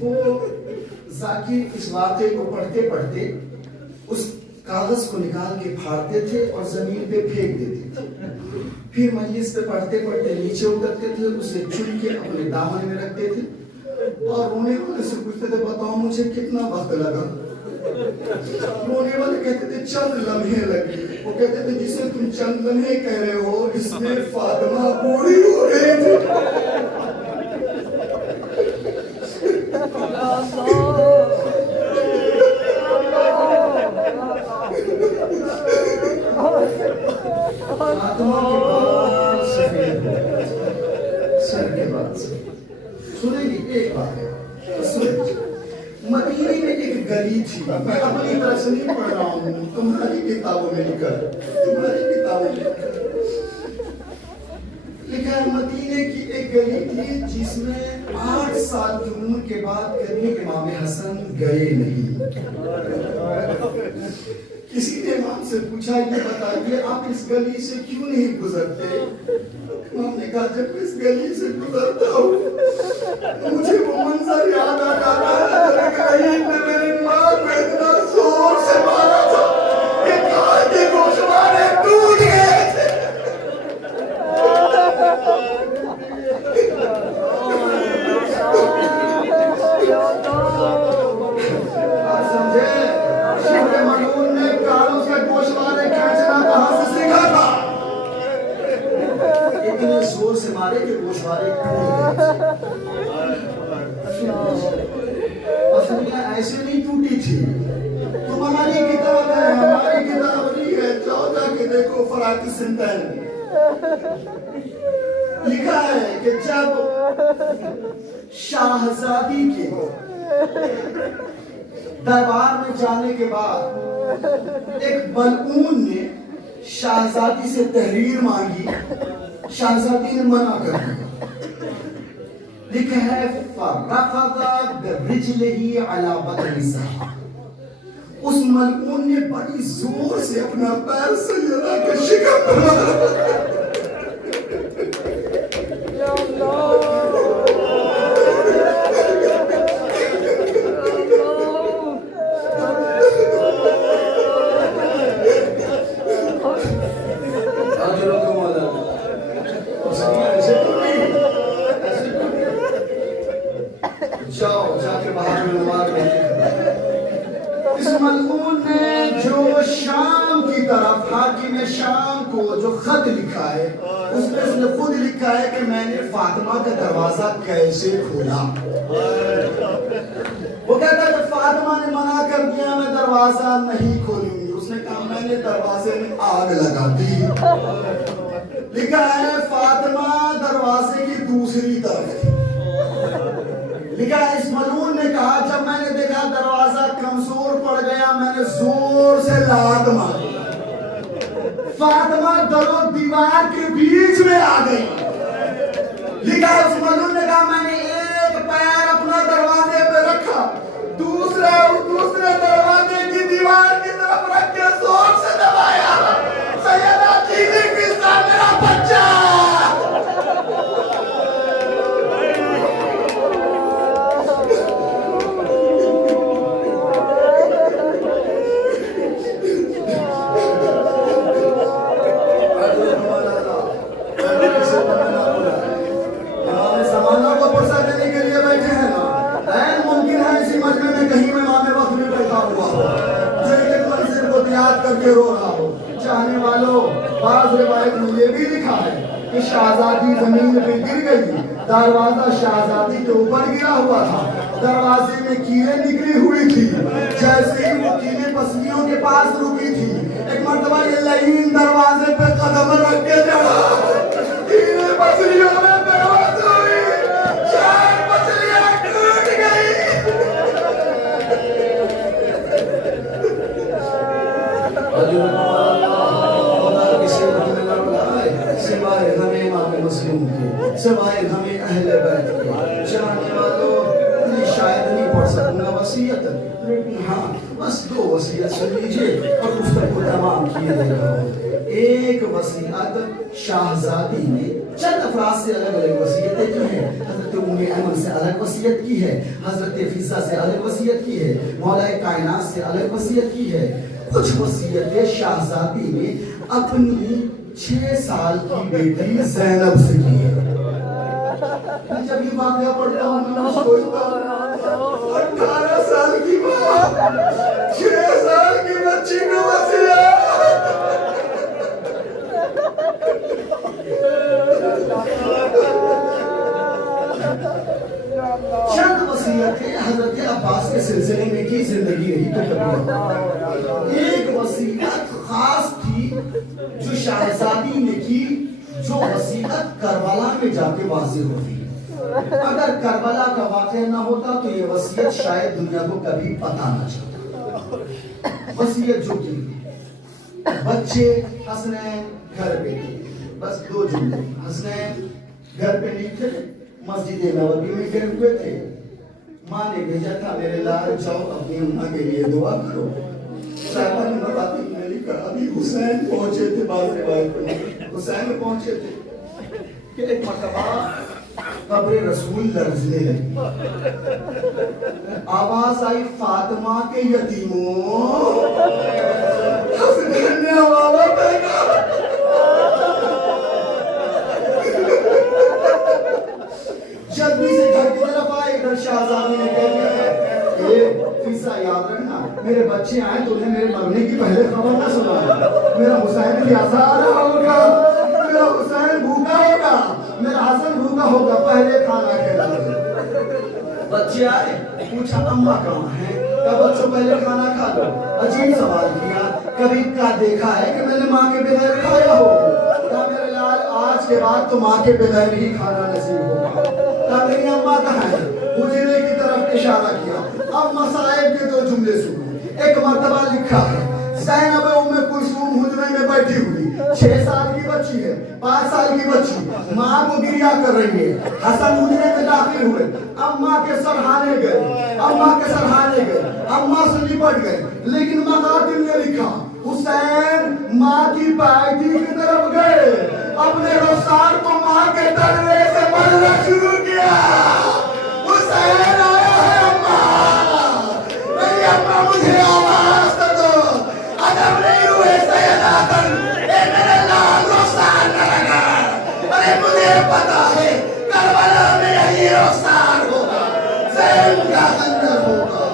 وہ ذاکر اس واقعے کو پڑھتے پڑھتے اس کاغذ کو نکال کے پھاڑتے تھے اور زمین پہ پھینک دیتے تھے، پھر مجلس پہ پڑھتے پڑھتے نیچے اترتے تھے، اسے چن کے اپنے دامن میں رکھتے تھے اور رونے والے سے پوچھتے تھے بتاؤ مجھے کتنا وقت لگا؟ رونے والے کہتے تھے چند لمحے لگے۔ وہ کہتے تھے جسے تم چند لمحے کہہ رہے ہو اس میں فاطمہ بوڑھی ہو گئی تھی۔ فاطمہ کے بعد سفید ہو گئے، سر کے بعد سفید۔ سنیں گے ایک بات ہے، مدینے میں ایک گلی تھی، میں اپنی طرف سے نہیں پڑھ رہا ہوں، تمہاری کتابوں میں لکھا ہے، تمہاری کتابوں میں لکھا ہے مدینے کی ایک گلی تھی جس میں 8 سال کی عمر کے بعد کبھی امام حسن گئے نہیں۔ کسی نے امام سے پوچھا یہ بتائیے آپ اس گلی سے کیوں نہیں گزرتے؟ امام نے کہا جب اس گلی سے گزرتا ہوں مجھے وہ منظر یاد آ جاتا ہے کہیں نے میری ماں کو اتنا زور سے مارا تھا کہ کان کے گوشوارے ٹوٹ گئے تھے۔ آپ سمجھے شیخ ملعون نے کانوں سے گوشوارے کھینچنا کہاں سے سیکھا تھا؟ اتنے زور سے مارے کہ گوشوارے ٹوٹ گئے۔ اصلیہ ایسے نہیں ٹوٹی تھی، تمہاری کتاب ہے ہماری کتاب نہیں ہے، جاؤ جا کے دیکھو فراقی سنتین لکھا ہے کہ جب شاہزادی کے دربار میں جانے کے بعد ایک ملعون نے شاہزادی سے تحریر مانگی، شاہزادی نے منع کر دیا۔ لکھا ہے فَرَفَضَ بِرِجْلِهِ عَلَى بَطْنِهِ، اس ملعون نے بڑی زور سے اپنا پیر سیدہ کے شکم پر مارا۔ یا اللہ جاؤ جا کے باہر میں نماز پڑھنے۔ اس ملعون نے جو شام کی طرف حاکم شام کو جو خط لکھا ہے اس میں اس نے خود لکھا ہے کہ میں نے فاطمہ کا دروازہ کیسے کھولا۔ وہ کہتا ہے کہ فاطمہ نے منع کر دیا میں دروازہ نہیں کھولوں گی، اس نے کہا میں نے دروازے میں آگ لگا دی۔ لکھا ہے فاطمہ دروازے کی دوسری طرف تھی۔ لکھا ہے اس ملعون نے کہا جب میں نے دیکھا دروازہ کمزور پڑ گیا میں نے زور سے لات ماری، فاطمہ در و دیوار کے بیچ میں آ گئی۔ لکھا ہے اس ملعون نے کہا میں نے ایک پیر اپنا دروازے پہ رکھا، دوسرے دروازے کی دیوار کی طرف رکھ کے زور سے دبایا، سیدہ چیزیں کس طرح میرا بچہ۔ کر کے رو رہا ہو چاہنے والوں، بعض روایت میں یہ بھی لکھا ہے کہ شہزادی زمین پہ گر گئی، دروازہ شہزادی کے اوپر گرا ہوا تھا، دروازے میں کیلیں نکلی ہوئی تھی، جیسے ہی وہ کیلیں پسلیوں کے پاس رکی تھی ایک مرتبہ یہ لعین دروازے پہ قدم رکھ کے چڑھا، کیلیں پسلیوں میں بےہوش ہوئی، 4 پسلیاں ٹوٹ گئی۔ سوائے ہمیں امام مسلم کے، سوائے ہمیں اہل بیت کے، چاہنے والوں میں شاید نہیں پڑھ سکوں گا وصیت، لیکن ہاں بس 2 وصیت سن لیجئے اور گفتگو تمام کیے دے رہا ہوں۔ ایک وصیت شاہزادی نے چند افراد سے الگ الگ وصیتیں کی ہیں. حضرت ام ایمن سے الگ وصیت کی ہے, حضرت فضہ سے الگ وصیت کی ہے, مولا کائنات سے الگ وصیت کی ہے. کچھ وصیتیں شاہزادی نے اپنی 6 سال کی بیٹی زینب سے کی ہے. میں جب یہ واقعہ پڑھتا ہوں میں سوچتا ہوں 18 سال کی ماں 6 سال کی بچی کو وصیت. چند وصیتیں حضرت عباس کے سلسلے میں کی, زندگی رہی تو کبھی. ایک وصیت خاص تھی جو شاہزادی نے کی, جو وصیت کربلا میں جا کے واضح ہوتی. اگر کربلا کا واقعہ نہ ہوتا تو یہ وصیت شاید دنیا کو کبھی پتا نہ چلتا. وصیت جو کی, بچے حسنین گھر پہ تھے, بس 2 جملے. حسنین گھر پہ نہیں تھے, مسجد نبوی میں گئے ہوئے تھے. ماں نے بھیجا تھا میرے لال جاؤ اپنی اماں کے لیے دعا کرو. صاحبہ نے بتاتی میں نے کہا ابھی حسین پہنچے تھے, بعض روایت میں حسین پہنچے تھے کہ ایک مرتبہ قبر رسول لرزنے لگی. آواز آئی فاطمہ کے یتیموں. حسین نے حوالہ پہنا. جلدی سے گھر کی طرف آئے. ادھر شاہزادی نے کہہ دیا اے فضہ یاد رکھنا میرے بچے آئے تو انہیں میرے مرنے کی پہلے خبر نہ سنا. میرا حسین پیاسا آ رہا ہوگا, میرا حسین بھوکا ہوگا, میرا حسن بھوکا ہوگا, پہلے کھانا کھلا. بچے آئے, پوچھا اماں کہاں ہیں, کہا بچوں پہلے کھانا کھا لو. عجیب سوال کیا, کبھی کا دیکھا ہے کہ میں نے ماں کے بغیر کھایا ہو؟ کہا میرے لال آج کے بعد تو ماں کے بغیر ہی کھانا نصیب ہوگا. کہا میری اماں کہاں ہے؟ حجرے کی طرف اشارہ کیا. اب مصائب کے 2 جملے سنو. ایک مرتبہ لکھا ہے زینب ام کلثوم حجرے میں بیٹھی ہوئی, 6 سال کی بچی ہے, 5 سال کی بچی, ماں کو گریا کر رہی ہے. حسن حجرے میں داخل ہوئے, اماں کے سرہانے گئے, اماں کے سرہانے گئے, اماں سے لپٹ گئے. لیکن مقاتل نے لکھا حسین ماں کی پائیدی کی طرف گئے, اپنے رخسار کو ماں کے تلوے سے ملنا شروع کیا. حسین آیا ہے اماں, میری اماں مجھے آواز دو. ادب نہیں ہوئے سیدہ کر اے میرے لال رخسار نہ لگا. ارے مجھے پتا ہے کربلا میں یہی رخسار ہوگا, زین کا خنجر ہوگا.